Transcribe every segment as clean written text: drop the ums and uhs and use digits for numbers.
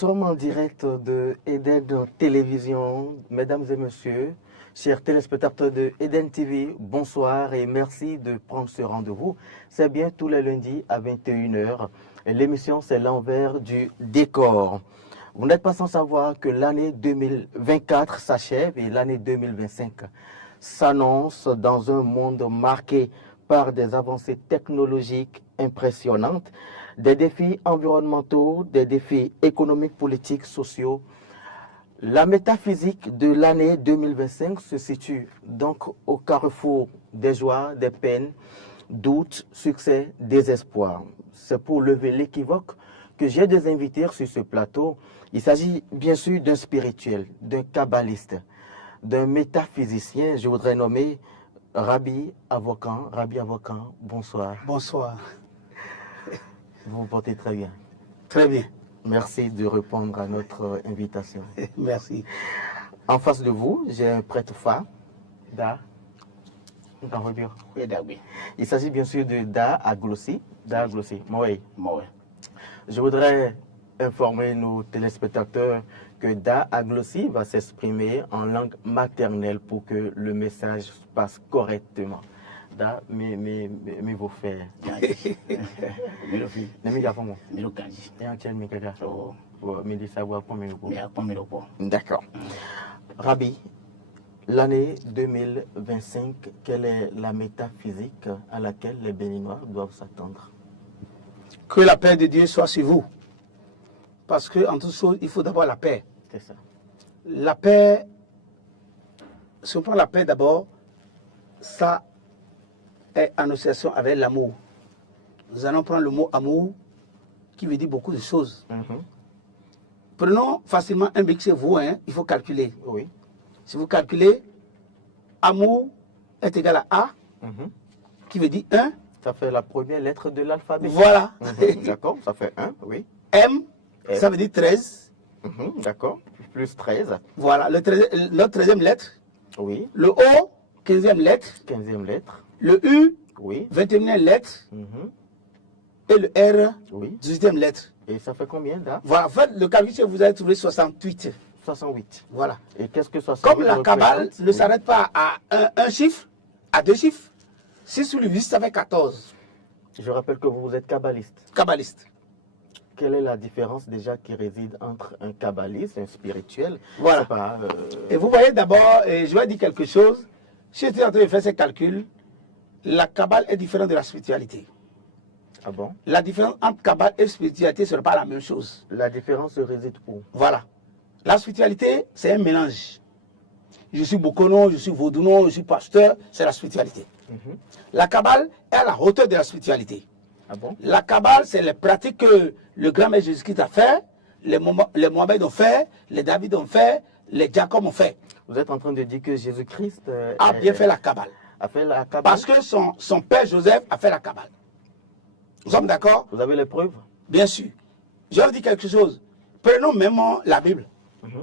sommes en direct de Eden Télévision. Mesdames et messieurs, chers téléspectateurs de Eden TV, bonsoir et merci de prendre ce rendez-vous. C'est bien tous les lundis à 21 h. L'émission, c'est l'envers du décor. Vous n'êtes pas sans savoir que l'année 2024 s'achève et l'année 2025 s'annonce dans un monde marqué par des avancées technologiques impressionnantes, des défis environnementaux, des défis économiques, politiques, sociaux. La métaphysique de l'année 2025 se situe donc au carrefour des joies, des peines, doutes, succès, désespoir. C'est pour lever l'équivoque que j'ai des invités sur ce plateau. Il s'agit bien sûr d'un spirituel, d'un kabbaliste, d'un métaphysicien. Je voudrais nommer Rabbi Avocan. Rabbi Avocan, bonsoir. Bonsoir. Vous vous portez très bien. Très bien. Merci de répondre à notre invitation. Merci. En face de vous, j'ai un prêtre Fa, Da. Il s'agit bien sûr de Da Aglossi. Da Aglossi, Moé. Je voudrais informer nos téléspectateurs que Da Aglossi va s'exprimer en langue maternelle pour que le message passe correctement. Da, mais vous faites. D'accord. Rabbi, l'année 2025, quelle est la métaphysique à laquelle les Béninois doivent s'attendre? Que la paix de Dieu soit sur vous. Parce qu'en toute chose, il faut d'abord la paix. C'est ça. La paix, si on prend la paix d'abord, ça est en association avec l'amour. Nous allons prendre le mot amour qui veut dire beaucoup de choses. Prenons facilement un brick chez vous, hein, il faut calculer. Oui. Si vous calculez, amour est égal à A, qui veut dire 1. Ça fait la première lettre de l'alphabet. Voilà. D'accord, ça fait 1, oui. M, ça veut dire 13. D'accord, plus 13. Voilà, notre 13e lettre. Oui. Le O, 15e lettre. 15e lettre. Le U, oui. 21e lettre. Et le R, oui. 18e lettre. Et ça fait combien là? Voilà, en fait, le calcul, vous allez trouver 68. 68. Voilà. Et qu'est-ce que 68? Comme la Kabbale ne s'arrête pas à un chiffre, à 2 chiffres, 6 sur le 8, ça fait 14. Je rappelle que vous êtes kabbaliste. Kabbaliste. Quelle est la différence déjà qui réside entre un kabbaliste et un spirituel? Voilà. Pas, Et vous voyez d'abord, je vais dire quelque chose. Si j'étais en train de faire ces calculs, la Kabbale est différente de la spiritualité. Ah bon? La différence entre Kabbale et spiritualité, ce n'est pas la même chose. La différence réside où? Voilà. La spiritualité, c'est un mélange. Je suis Bokono, je suis Vaudounon, je suis pasteur, c'est la spiritualité. La Kabbale est à la hauteur de la spiritualité. Ah bon? La Kabbale, c'est les pratiques que le grand maître Jésus-Christ a fait, les Mohamed ont fait, les David ont fait, les Jacob ont fait. Vous êtes en train de dire que Jésus-Christ a bien fait la Kabbale. A fait la Kabbale? Parce que son père Joseph a fait la Kabbale. Nous sommes d'accord? Vous avez les preuves? Bien sûr. Je vais vous dire quelque chose. Prenons même la Bible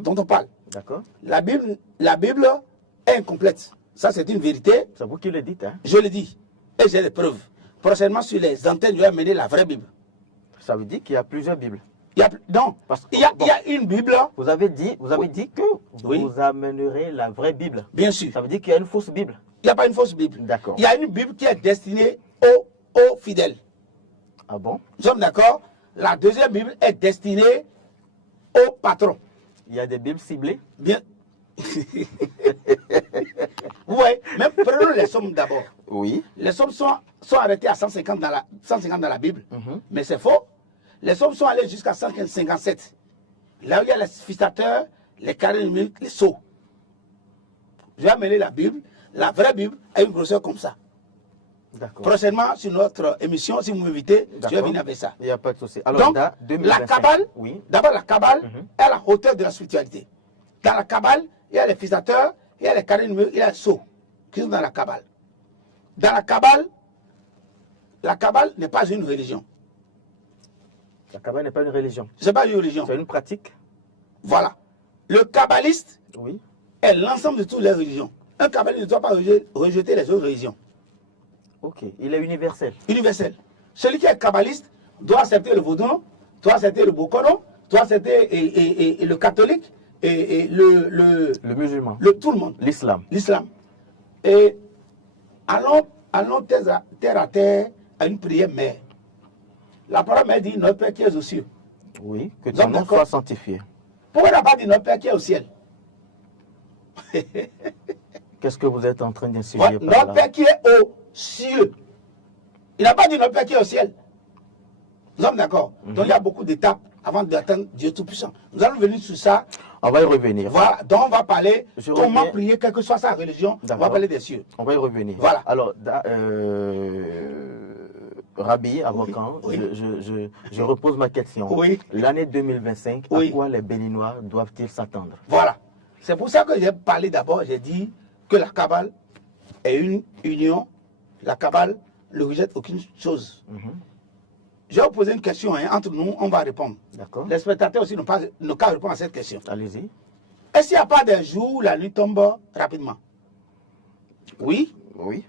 dont on parle. D'accord. La Bible est incomplète. Ça, c'est une vérité. C'est vous qui le dites, hein? Je le dis. Et j'ai des preuves. Prochainement, sur les antennes, je vais amener la vraie Bible. Ça veut dire qu'il y a plusieurs Bibles? Non. Il y a une Bible. Vous avez dit que vous amènerez la vraie Bible. Bien sûr. Ça veut dire qu'il y a une fausse Bible? Il n'y a pas une fausse Bible. D'accord. Il y a une Bible qui est destinée aux fidèles. Ah bon? Nous sommes d'accord? La deuxième Bible est destinée aux patrons. Il y a des Bibles ciblées? Bien. Oui, même prenons les sommes d'abord. Oui. Les sommes sont arrêtées à 150 dans la Bible. Mais c'est faux. Les sommes sont allées jusqu'à 157. Là où il y a les fistateurs, les carrés numériques, les sceaux. Je vais amener la Bible. La vraie Bible a une grosseur comme ça. Prochainement, sur notre émission, si vous m'invitez, je vais venir avec ça. Il n'y a pas de souci. Alors, donc, la Kabbale, d'abord la Kabbale est à la hauteur de la spiritualité. Dans la Kabbale, il y a les fistateurs, il y a les carrés numériques, il y a les sceaux qui sont dans la Kabbale. Dans la Kabbale n'est pas une religion. La Kabbale n'est pas une religion. Ce n'est pas une religion. C'est une pratique. Voilà. Le kabbaliste est l'ensemble de toutes les religions. Un kabbaliste ne doit pas rejeter les autres religions. Ok. Il est universel. Universel. Celui qui est kabbaliste doit accepter le vaudou, doit accepter le bokono, Toi, c'était et le catholique et le musulman. Tout le monde. L'islam. L'islam. Et allons terre à terre à une prière mère. La parole m'a dit, notre Père qui est aux cieux. Oui, que ton nom soit sanctifié. Pourquoi il n'a pas dit notre Père qui est au ciel? Qu'est-ce que vous êtes en train d'insinuer par là? Notre Père qui est aux cieux. Il n'a pas dit notre Père qui est au ciel. Nous sommes d'accord. Donc il y a beaucoup d'étapes avant d'atteindre Dieu Tout-Puissant. Nous allons venir sur ça. On va y revenir. Voilà, donc on va parler comment prier, quelle que soit sa religion. On va parler des cieux. On va y revenir. Voilà. Alors, Rabbi, avocat, oui. je repose ma question. Oui. L'année 2025, à quoi les Béninois doivent-ils s'attendre? Voilà. C'est pour ça que j'ai parlé d'abord, j'ai dit que la Kabbale est une union. La Kabbale ne rejette aucune chose. Je vais vous poser une question, hein, entre nous, on va répondre. D'accord. Les spectateurs aussi n'ont qu'à répondre à cette question. Allez-y. Est-ce qu'il n'y a pas des jours où la nuit tombe rapidement? Oui. Oui.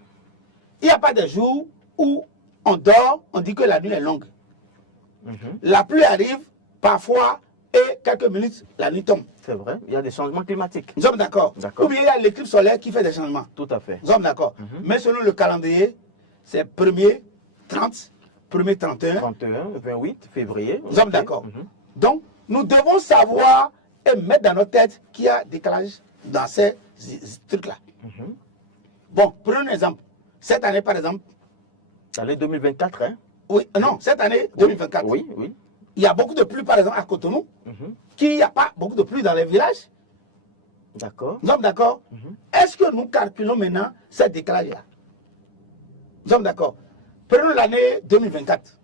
Il n'y a pas des jours où on dort, on dit que la nuit est longue. La pluie arrive, parfois, et quelques minutes, la nuit tombe. C'est vrai, il y a des changements climatiques. Nous sommes d'accord. Ou bien il y a l'éclipse solaire qui fait des changements. Tout à fait. Nous sommes d'accord. Mais selon le calendrier, c'est 1er 30, 1er 31. 31, 28 février. Nous sommes d'accord. Donc, nous devons savoir et mettre dans notre tête qu'il y a décalage dans ces trucs-là. Bon, prenons un exemple. Cette année, par exemple. L'année 2024, hein? Oui, non, cette année 2024. Oui, oui. Il y a beaucoup de pluie, par exemple, à Cotonou, qu'il n'y a pas beaucoup de pluie dans les villages. D'accord. Nous sommes d'accord. Est-ce que nous calculons maintenant ce décalage-là? Nous sommes d'accord. Prenons l'année 2024.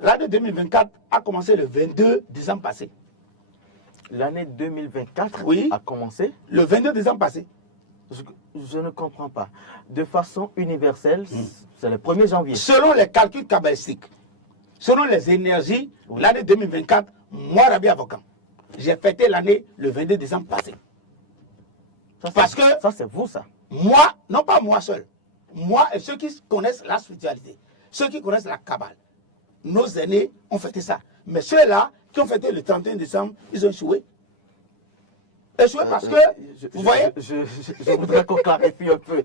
L'année 2024 a commencé le 22 décembre passé. L'année 2024 a commencé le 22 décembre passé. Je ne comprends pas. De façon universelle, c'est le 1er janvier. Selon les calculs kabbalistiques, selon les énergies, l'année 2024, moi, Rabbi Avocat, j'ai fêté l'année le 22 décembre passé. Ça, parce que ça, c'est vous, ça. Moi, non pas moi seul, moi et ceux qui connaissent la spiritualité, ceux qui connaissent la Kabbale, nos aînés ont fêté ça. Mais ceux-là qui ont fêté le 31 décembre, ils ont échoué. Échoué parce que, vous voyez, je voudrais qu'on clarifie un peu.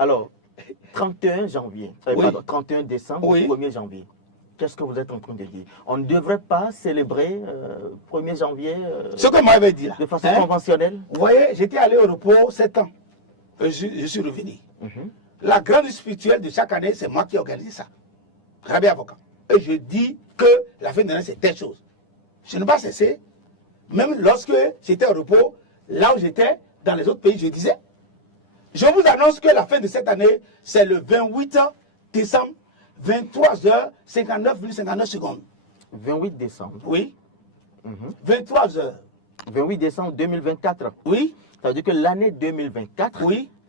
Alors, 31 janvier, pardon, 31 décembre, 1er janvier. Qu'est-ce que vous êtes en train de dire? On ne devrait pas célébrer 1er janvier ce que moi j'avais dit là, de façon conventionnelle? Vous voyez, j'étais allé au repos 7 ans. Je suis revenu. La grande spirituelle de chaque année, c'est moi qui ai organisé ça. Rabbi Avocat. Et je dis que la fin de l'année, c'est telle chose. Je n'ai pas cessé. Même lorsque j'étais au repos, là où j'étais, dans les autres pays, je disais. Je vous annonce que la fin de cette année, c'est le 28 décembre, 23h59 minutes 59 secondes. 28 décembre. Oui. 23h. 28 décembre 2024. Oui. Ça veut dire que l'année 2024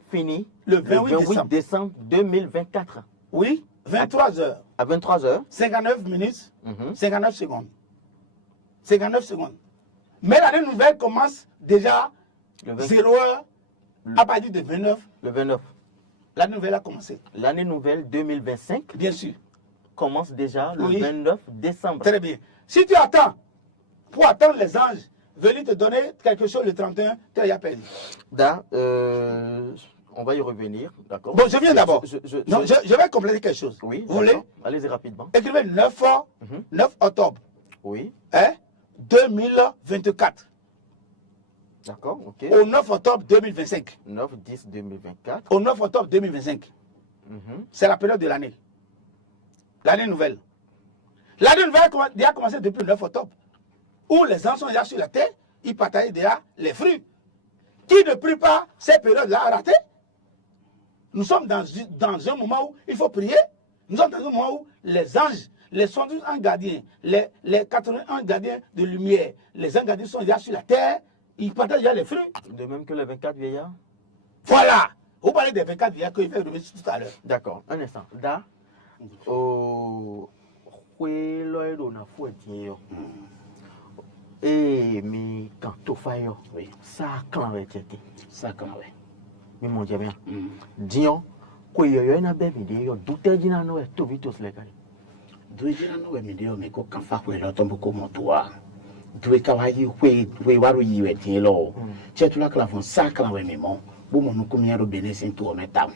finit le 28 décembre 2024. Oui. 23h. À 23h. 59 minutes 59 secondes. 59 secondes. Mais l'année nouvelle commence déjà 0h à partir de 29. Le 29. L'année nouvelle a commencé. L'année nouvelle 2025. Bien sûr. Commence déjà le 29 décembre. Très bien. Si tu attends, pour attendre les anges, venir te donner quelque chose le 31, tu as perdu. On va y revenir, d'accord? Bon, je viens d'abord. Je vais compléter quelque chose. Oui, vous voulez? Allez-y rapidement. Écrivez 9 octobre. Oui. 2024. D'accord, ok. Au 9 octobre 2025. 9-10-2024. Au 9 octobre 2025. C'est la période de l'année. L'année nouvelle. L'année nouvelle a commencé depuis le 9 octobre. Où les gens sont déjà sur la terre, ils partagent déjà les fruits. Qui ne prie pas ces périodes-là a raté? Nous sommes dans un moment où il faut prier. Nous sommes dans un moment où les anges, les 71 gardiens, les 81 gardiens de lumière, les anges gardiens sont déjà sur la terre, ils partagent déjà les fruits. De même que les 24 vieillards? Voilà. Vous parlez des 24 vieillards que je vais revenir tout à l'heure. D'accord, un instant. Et mais quand tu fais ça clan était ça clan ouais mais mon dieu bien disons que yo na be vidéo douter dina no to vitos legal Dwejina no we mideo me ko kan fa kwe lo tombo ko motoa. Dwe ka wa yi we waru yi we tin lo. Che tu la kala fon sakla we memo. Bo mo no kumia ro benesin to o metam.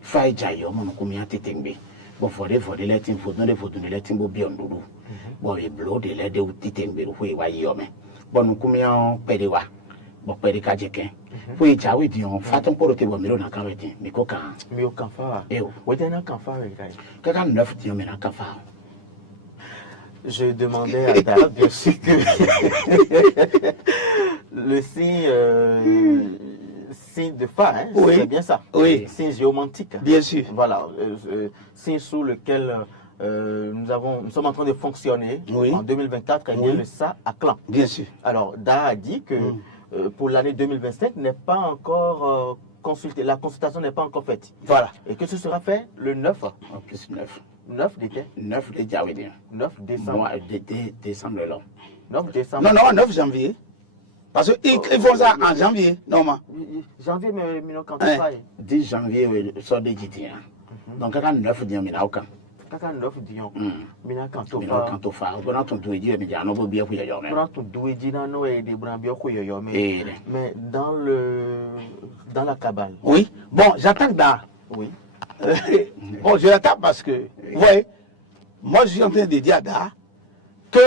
Fa jayo mo no kumia tetengbe. Bo for the letting food no the food no letting bo bi onduru. Bo e blow de le de tetengbe ro we wa yi o me. Bo no kumia pede wa. Bo pede ka jeke. We jawe di on faton poro te bo mi ro na kan we tin. Mi ko kan. Mi o kan fa. We den na kan fa we kai. Ka kan 9 di o me na kan fa. Je demandais à Dara, bien sûr, que le signe de fa, hein, oui. C'est bien ça. Oui. Signe géomantique. Bien sûr. Voilà, signe sous lequel nous sommes en train de fonctionner en 2024, quand il y a le ça à clan. Bien sûr. Alors, Dara a dit que pour l'année 2025 n'est pas encore consulté, la consultation n'est pas encore faite. Voilà. Et que ce sera fait le 9. En plus 9. 9 d'été 9 de Djawédien. 9 décembre. Moi, décembre là. 9 décembre. Non, 9 janvier. Parce qu'ils font ça en janvier, normalement. Janvier, mais quand on 10 janvier, sort de JT. Donc, quand 9 dion, il y a aucun. Quand 9 dion, il y a quand on fait. On a ton douédi, mais il y a un autre bien pour y aller. On a ton douédi, mais dans la cabale. Oui, bon, j'attaque là. Oui. Bon, je l'attaque parce que, vous voyez, moi je suis en train de dire à Da que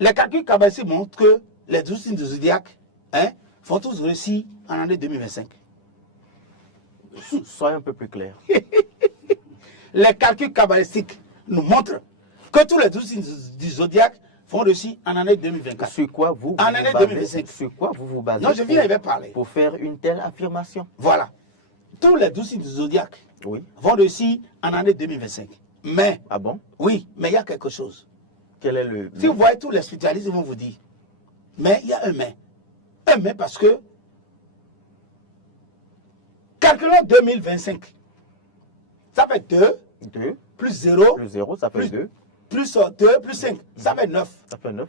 les calculs cabalistiques montrent que les 12 signes du zodiaque font tous réussir en année 2025. Soyez un peu plus clair. Les calculs cabalistiques nous montrent que tous les 12 signes du zodiaque font réussir en année 2024. Sur quoi vous en année 2025. Sur quoi vous basez? Non, je viens y parler. Pour faire une telle affirmation. Voilà. Tous les 12 signes du zodiaque vont réussir en année 2025. Mais. Ah bon? Oui, mais il y a quelque chose. Quel est le. Si vous voyez tous les spécialistes, ils vont vous dire. Mais il y a un mais. Un mais parce que. Calculons 2025. Ça fait 2. Plus 0. Plus 0, ça fait 2. Plus 2, plus 5. Ça fait 9. Ça fait 9.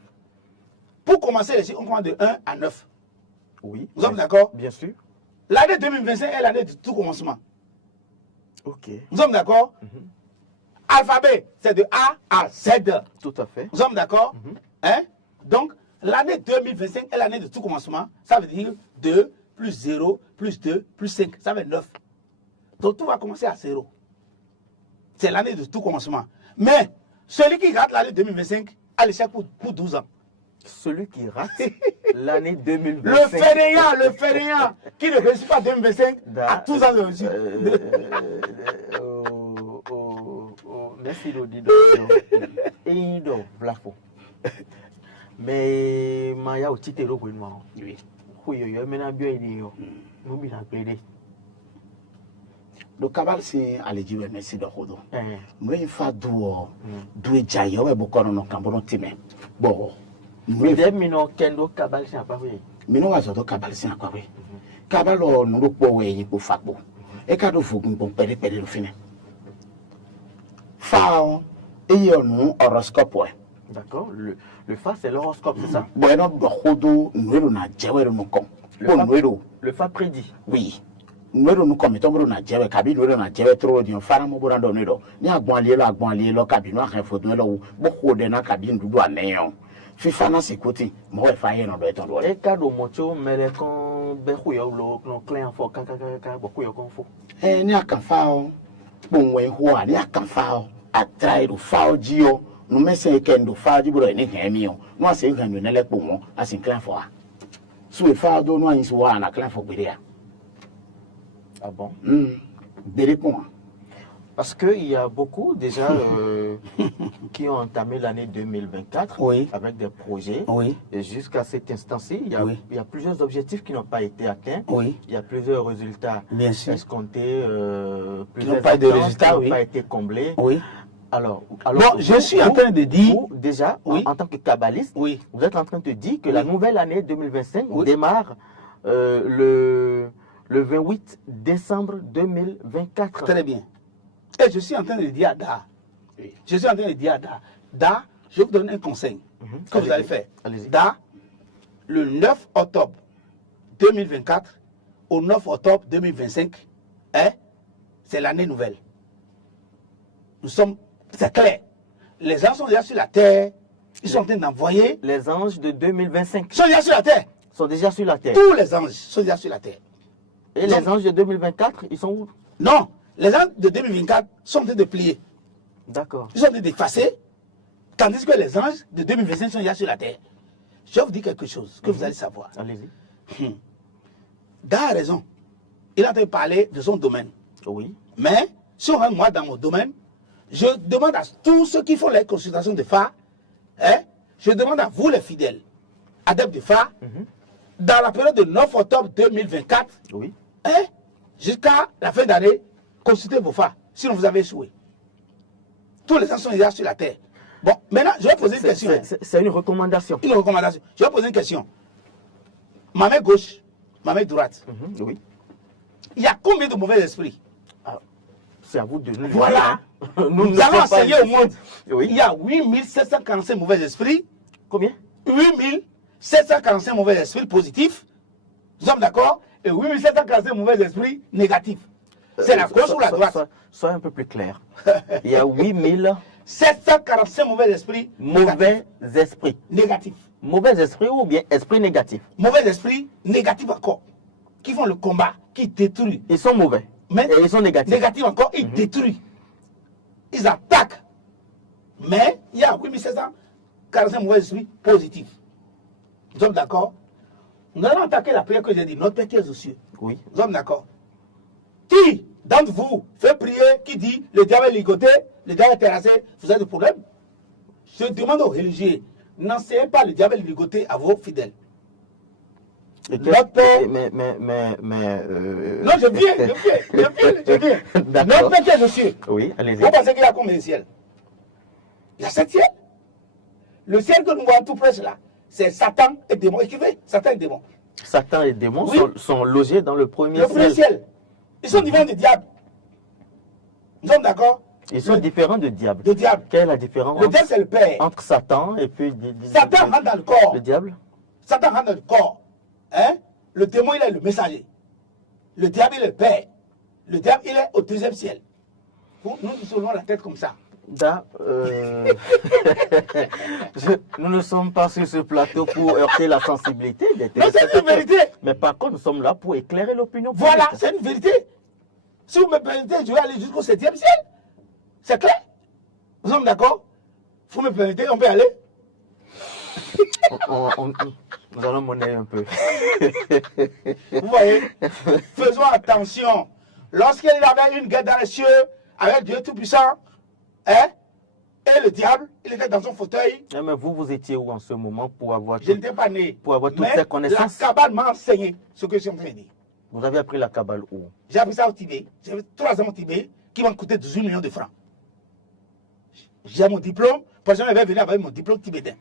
Pour commencer les chiffres, on commence de 1 à 9. Oui. Nous sommes d'accord? Bien sûr. L'année 2025 est l'année de tout commencement. Ok. Nous sommes d'accord? Alphabet, c'est de A à Z. Tout à fait. Nous sommes d'accord? Hein? Donc, l'année 2025 est l'année de tout commencement. Ça veut dire 2 plus 0 plus 2 plus 5. Ça fait 9. Donc, tout va commencer à 0. C'est l'année de tout commencement. Mais, celui qui rate l'année 2025 a l'échec pour 12 ans. Celui qui rate l'année 2025. Le fainéant qui ne réussit pas 2025 a 12 ans de réussite. Merci d'Odido. Et do Vlafo. Mais Maya au titre de Gouinois. Oui. Oui, il y a maintenant bien idée. Nous bien plaidé. Le cabal c'est aller dire merci de Rodo. Moi il faut doué jayo et beaucoup non cambono timé. Bon. Mais mino kendo cabal c'est pas oui. Mino wa zoto cabal c'est quoi oui. Cabal on nous po we pour fakbo. Et cadeau faut qu'on pere le fini. Fa et on horoscope ouais. D'accord, le fa c'est l'horoscope, c'est ça? Bueno do Rodo nous na jawero no kom. Le fa prédit. Oui. Nous nous commettons na jewe kabi nous na jewe trop di fara mo bora do nido ni agbon lielo kabi no akan fodo lo bo ko de na kabi ndudu aneyon fifa na sekoti mo we fa ye no do eton do e ka do mocho mele kon be ku yo lo no clean fo ka bo ku yo kon fo ni akan fa o bon we ho a ni akan fa o atrai do fa o ji o no mese kendo fa ji bro ni kan mi o no ase kan no nele po won asin clean fo a so e fa do no anyi so wa na clean fo gbere a. Ah bon? Bérépoint. Parce qu'il y a beaucoup déjà qui ont entamé l'année 2024 avec des projets. Oui. Et jusqu'à cet instant-ci, il y a plusieurs objectifs qui n'ont pas été atteints. Oui. Il y a plusieurs résultats escomptés. Plusieurs n'ont pas de résultats, qui n'ont pas été comblés. Oui. Alors bon, je suis en train de dire... déjà, en tant que kabbaliste, vous êtes en train de dire que la nouvelle année 2025 démarre le 28 décembre 2024. Très bien. Et je suis en train de dire à Da. Je suis en train de dire à Da. Da, je vous donne un conseil que vous allez faire. Da, le 9 octobre 2024 au 9 octobre 2025, c'est l'année nouvelle. C'est clair. les anges sont déjà sur la terre. Ils sont en train d'envoyer. Les anges de 2025 Sont déjà sur la terre. sont déjà sur la terre. Tous les anges sont déjà sur la terre. Et les anges de 2024, ils sont où? Non, les anges de 2024 sont en train de plier. D'accord. Ils sont en train d'effacer. Tandis que les anges de 2025 sont déjà sur la terre. Je vais vous dire quelque chose que vous allez savoir. Allez-y. Dan a raison. Il est en train de parler de son domaine. Oui. Mais si on rentre moi dans mon domaine, je demande à tous ceux qui font les consultations de phare, je demande à vous les fidèles, adeptes de phare, dans la période de 9 octobre 2024, Oui. jusqu'à la fin d'année, consultez vos phares, sinon vous avez échoué. Tous les gens sont déjà sur la terre. Bon, maintenant, je vais poser une question. C'est une recommandation. Une recommandation. Je vais poser une question. Ma main gauche, ma main droite, Oui. il y a combien de mauvais esprits? C'est à vous de nous dire, Voilà. hein. Nous ne allons sommes pas enseigner au monde. Oui. Il y a 8745 mauvais esprits. Combien? 8745 mauvais esprits positifs. Nous sommes d'accord? Et 8745 mauvais esprits négatifs. C'est la gauche ou la droite? Sois un peu plus clair. Il y a 8000 745 mauvais esprits mauvais esprits. négatifs. Mauvais esprits ou bien esprits négatifs? Mauvais esprits négatifs encore. Qui font le combat, qui détruisent. Ils sont mauvais. Mais Et ils sont négatifs. Négatifs encore, ils détruisent. Ils attaquent. Mais il y a 8745 mauvais esprits positifs. Nous sommes d'accord? Nous allons attaquer la prière que j'ai dit. Notre Père qui est aux cieux. Oui. Nous sommes d'accord? Qui d'entre vous fait prier, qui dit le diable est ligoté, le diable est terrassé, vous avez des problèmes? Je demande aux religieux, n'enseignez pas le diable est ligoté à vos fidèles. Notre Père. Non, je viens. Notre Père qui est aux cieux. Oui, allez-y. Vous pensez qu'il y a combien de ciels? Il y a 7 ciels. Le ciel que nous voyons tout près là, c'est Satan et démons. Écrivez, Satan et démons. Satan et démons Oui. sont logés dans le premier Le premier ciel. Ils sont différents du diable. Nous sommes d'accord? Ils sont différents de diable. Le diable. Quelle est la différence Le diable, c'est le Père. entre Satan et puis Satan rentre dans le corps. le diable? Satan rentre dans le corps. Le démon, il est le messager. Le diable, il est le Père. Le diable, il est au deuxième ciel. Nous soulevons la tête comme ça. Nous ne sommes pas sur ce plateau pour heurter la sensibilité des Non, c'est une téléspectateurs. vérité. Mais par contre, nous sommes là pour éclairer l'opinion publique. Voilà, c'est une vérité. Si vous me permettez, je vais aller jusqu'au 7e ciel. C'est clair? Nous sommes d'accord? Vous me permettez, on peut aller? Nous allons monnaie un peu. Vous voyez? Faisons attention. Lorsqu'il avait une guerre dans les cieux avec Dieu Tout-Puissant, et le diable, il était dans son fauteuil. Mais vous étiez où en ce moment pour avoir, Je n'étais pas né. pour avoir toutes Mais ces connaissances? la Kabbale m'a enseigné ce que je suis en train de dire. Vous avez appris la Kabbale où? J'ai appris ça au Tibet. J'ai fait 3 ans au Tibet qui m'ont coûté 18 millions de francs. J'ai mon diplôme, parce que j'avais venu avec mon diplôme tibétain.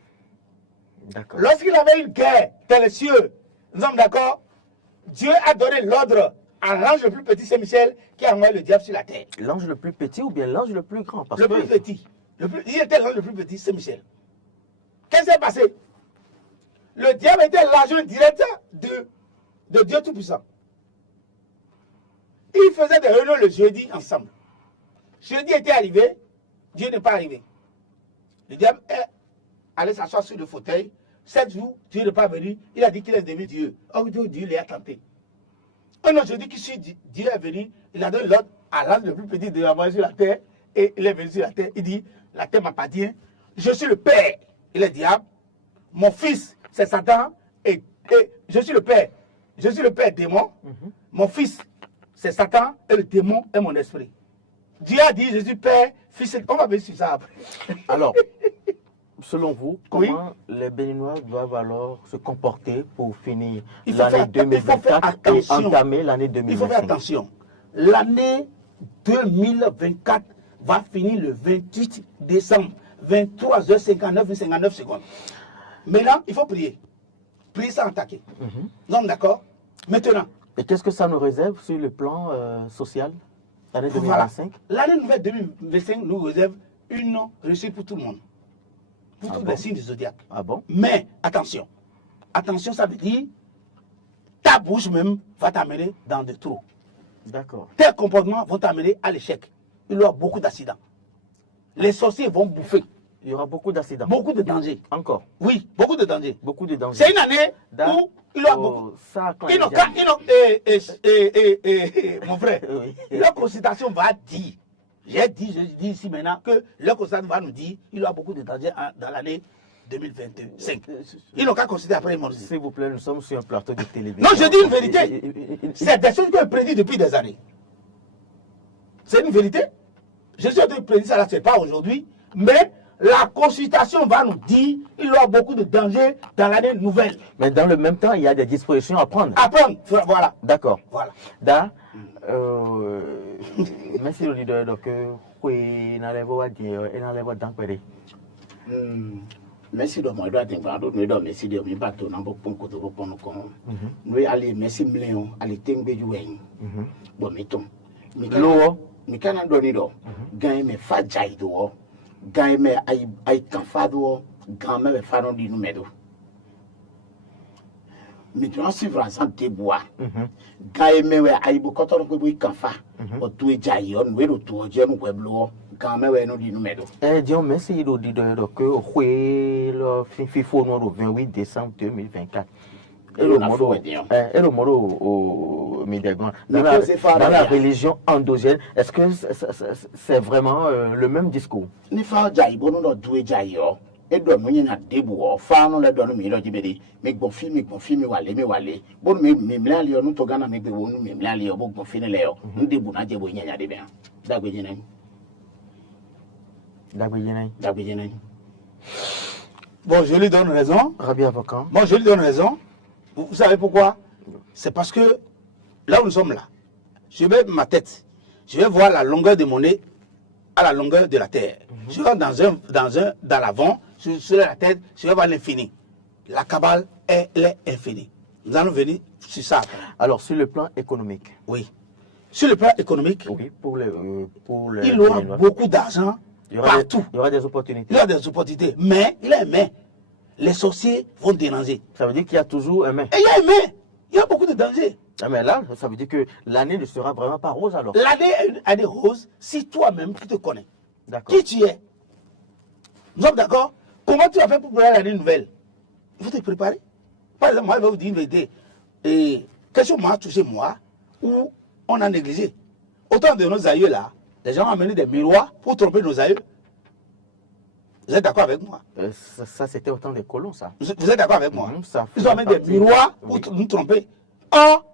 D'accord. Lorsqu'il avait une guerre dans les cieux, nous sommes d'accord, Dieu a donné l'ordre à l'ange le plus petit, Saint-Michel, qui a envoyé le diable sur la terre. L'ange le plus petit ou bien l'ange le plus grand? Parce Le que plus petit. Il était l'ange le plus petit, Saint-Michel. Qu'est-ce qui s'est passé? Le diable était l'agent direct de Dieu Tout-Puissant. Ils faisaient des réunions le jeudi ensemble. Jeudi était arrivé, Dieu n'est pas arrivé. Le diable est allé s'asseoir sur le fauteuil. 7 jours, Dieu n'est pas venu. Il a dit qu'il est devenu Dieu. Or, Dieu l'a tenté. Un autre jeudi, Dieu est venu, il a donné l'ordre à l'ange le plus petit de l'envoyer sur la terre. Et il est venu sur la terre. Il dit, la terre m'appartient. Je suis le Père. Il est diable. Mon fils, c'est Satan. Et je suis le Père. Je suis le Père démon. Mon fils, c'est Satan. Et le démon est mon esprit. Dieu a dit, je suis Père, Fils. On va venir sur ça après. Alors, selon vous, comment les Béninois doivent alors se comporter pour finir l'année 2024 et entamer l'année 2025? Il faut faire attention. L'année 2024 va finir le 28 décembre, 23h59 59 secondes. Maintenant, il faut prier. Prier sans attaquer. Nous sommes d'accord? Maintenant. Et qu'est-ce que ça nous réserve sur le plan social, l'année 2025? Voilà. L'année nouvelle 2025 nous réserve une réussite pour tout le monde. Pour tous les signes du zodiaque. Ah bon? Mais attention. Attention, ça veut dire ta bouche même va t'amener dans des trous. D'accord. Tes comportements vont t'amener à l'échec. Il y aura beaucoup d'accidents. Les sorciers vont bouffer. Il y aura beaucoup d'accidents. Beaucoup de dangers. Encore. Oui, beaucoup de dangers. Beaucoup de dangers. C'est une année où il y aura beaucoup. Mon frère, Oui. leur consultation va dire, je dis ici maintenant que leur consultation va nous dire qu'il y aura beaucoup de dangers dans l'année 2025. Ils n'ont qu'à considérer après ils m'ont dit. S'il vous plaît, nous sommes sur un plateau de télévision. Non, je dis une vérité. C'est des choses que je prédis depuis des années. C'est une vérité. Je suis en train de prédire ça là, c'est pas aujourd'hui, mais la consultation va nous dire qu'il y aura beaucoup de dangers dans l'année nouvelle. Mais dans le même temps, il y a des dispositions à prendre. Apprendre, voilà. D'accord. Voilà. Da, merci le leader. Donc, oui, n'allez-vous dire, et n'allez-vous d'enquêter. Merci de moi, merci de me battre dans vos points de vos points. Nous allons, merci Mléon, allez, t'aimer jouer. Bon, mettons. L'eau. Mais quand on donne d'eau, gagne mes fajaï d'eau, gagne mes aïe canfado, gagne mes faron di numéro. Mais tu as suivre ensemble tes bois. Gagne mes aïe beaucoup de temps que vous canfa. Au tout est jaï, on veut le tout, j'ai un pueblo. Quand même, nous dit numéro. Disons merci le leader que oui, le FIFO le 28 décembre 2024. Et le mot au Midégon. Dans la religion endogène, est-ce que c'est vraiment le même discours? Ni fa jaï, bon, nous doit jaï. Et donc, nous y a des bois, fa nous les donne, mais il dit, mais bon film, me walé. Bon, mais là, nous togana, mais bon, nous, mais là, bon film, léo. Nous débouna, j'ai beau y a des biens. D'accord, bon, je lui donne raison. Rabbi Avocat. Bon, je lui donne raison. Vous savez pourquoi? C'est parce que là où nous sommes là, je vais ma tête, je vais voir la longueur de mon nez à la longueur de la terre. Je vais dans l'avant, sur la tête, je vais voir l'infini. La Kabbale, elle est infinie. Nous allons venir sur ça. Alors, sur le plan économique. Oui. Sur le plan économique, oui, il y aura beaucoup d'argent partout. Il y aura des opportunités. Il y aura des opportunités. Mais, il y a un mais. Les sorciers vont déranger. Ça veut dire qu'il y a toujours un mais. Et il y a un mais. Il y a beaucoup de dangers. Ah, mais là, ça veut dire que l'année ne sera vraiment pas rose alors. L'année est une année rose si toi-même tu te connais. D'accord. Qui tu es. Nous sommes d'accord? Comment tu as fait pour préparer l'année nouvelle? Il faut te préparer. Par exemple, moi, je vais vous dire une vérité. Et quelque chose m'a touché moi, où on a négligé. Autant de nos aïeux là, les gens ont amené des miroirs pour tromper nos aïeux. Vous êtes d'accord avec moi? Ça c'était autant des colons, ça. Vous êtes d'accord avec moi? Ils ont amené des partie. miroirs pour nous tromper. Or,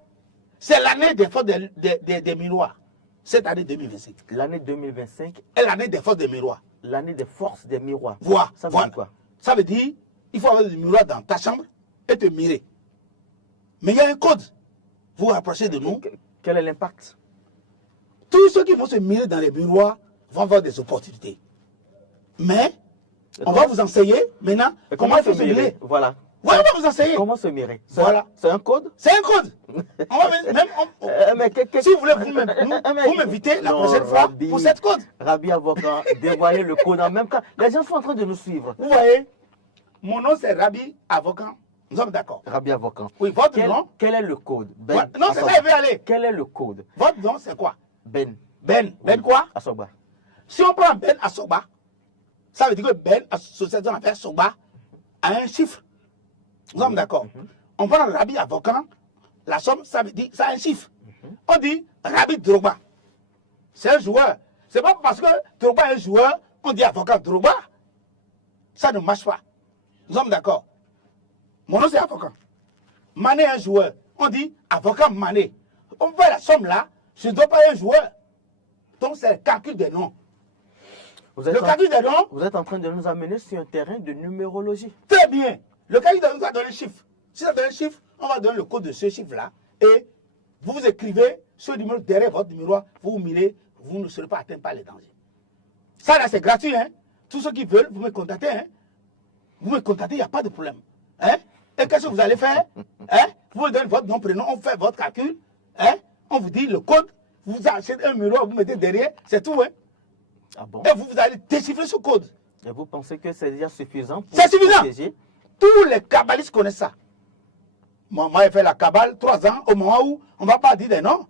c'est l'année des forces des miroirs. Cette année 2025. L'année 2025 est l'année des forces des miroirs. L'année des forces des miroirs. Voilà. Ça veut dire quoi? Ça veut dire il faut avoir des miroirs dans ta chambre et te mirer. Mais il y a un code. Vous vous rapprochez de nous. Quel est l'impact? Tous ceux qui vont se mirer dans les miroirs vont avoir des opportunités. Mais on va vous enseigner maintenant comment il faut se mirer. Voilà. Voilà, on va vous enseigner. Comment se mirer? Voilà. C'est un code? C'est un code. On va même, si vous voulez, vous m'invitez la prochaine fois pour cette code. Rabbi Avocat, dévoiler le code en même temps. Les gens sont en train de nous suivre. Vous voyez, mon nom c'est Rabbi Avocat. Nous sommes d'accord. Rabbi Avocat. Oui, votre nom. Quel est le code? Ben, non, c'est ça, il veut aller. Quel est le code? Votre nom c'est quoi? Ben. Ben quoi? Asoba. Si on prend Ben Asoba, ça veut dire que Ben, association affaire Soba, a un chiffre. Nous sommes d'accord. On prend Rabbi Avocat, la somme, ça veut dire, ça a un chiffre. On dit Rabbi Drogba. C'est un joueur. C'est pas parce que Drogba est un joueur, on dit Avocat Drogba. Ça ne marche pas. Nous sommes d'accord. Mon nom c'est Avocat. Mané est un joueur. On dit Avocat Mané. On fait la somme là, je ne dois pas être un joueur. Donc c'est le calcul des noms. Le calcul des noms. Vous êtes en train de nous amener sur un terrain de numérologie. Très bien. Le calcul des noms nous a donné un chiffre. Si ça donne un chiffre, on va donner le code de ce chiffre-là. Et vous écrivez ce numéro derrière votre numéro, vous vous mirez, vous ne serez pas atteint par les dangers. Ça là, c'est gratuit. Hein? Tous ceux qui veulent, vous me contactez. Hein? Vous me contactez, il n'y a pas de problème. Hein? Et qu'est-ce que vous allez faire? Hein? Vous me donnez votre nom, prénom, on fait votre calcul. Hein? On vous dit le code. Vous achetez un miroir, vous mettez derrière, c'est tout. Hein? Ah bon? Et vous allez déchiffrer ce code. Et vous pensez que c'est déjà suffisant pour c'est suffisant. protéger? Tous les kabbalistes connaissent ça. Moi, j'ai fait la Kabbale 3 ans, au moment où on ne va pas dire des noms.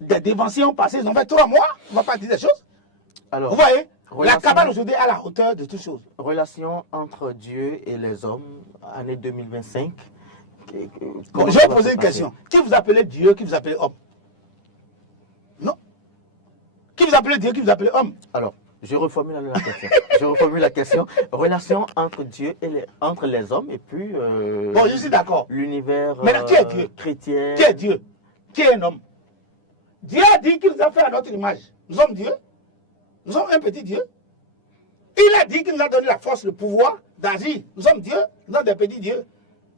Des déventions passées, ils ont fait 3 mois, on ne va pas dire des choses. Alors, vous voyez, La Kabbale aujourd'hui est à la hauteur de toutes choses. Relation entre Dieu et les hommes, année 2025. Bon, je vais poser une question. Qui vous appelez Dieu, qui vous appelez homme? Non. Qui vous appelez Dieu, qui vous appelez homme? Alors, je reformule la question. Je reformule la question. Relation entre Dieu et entre les hommes et puis bon, je suis d'accord. L'univers maintenant, qui est Dieu? Chrétien. Qui est Dieu? Qui est un homme? Dieu a dit qu'il nous a fait à notre image. Nous sommes Dieu. Nous sommes un petit Dieu. Il a dit qu'il nous a donné la force, le pouvoir d'agir. Nous sommes Dieu. Nous sommes des petits dieux.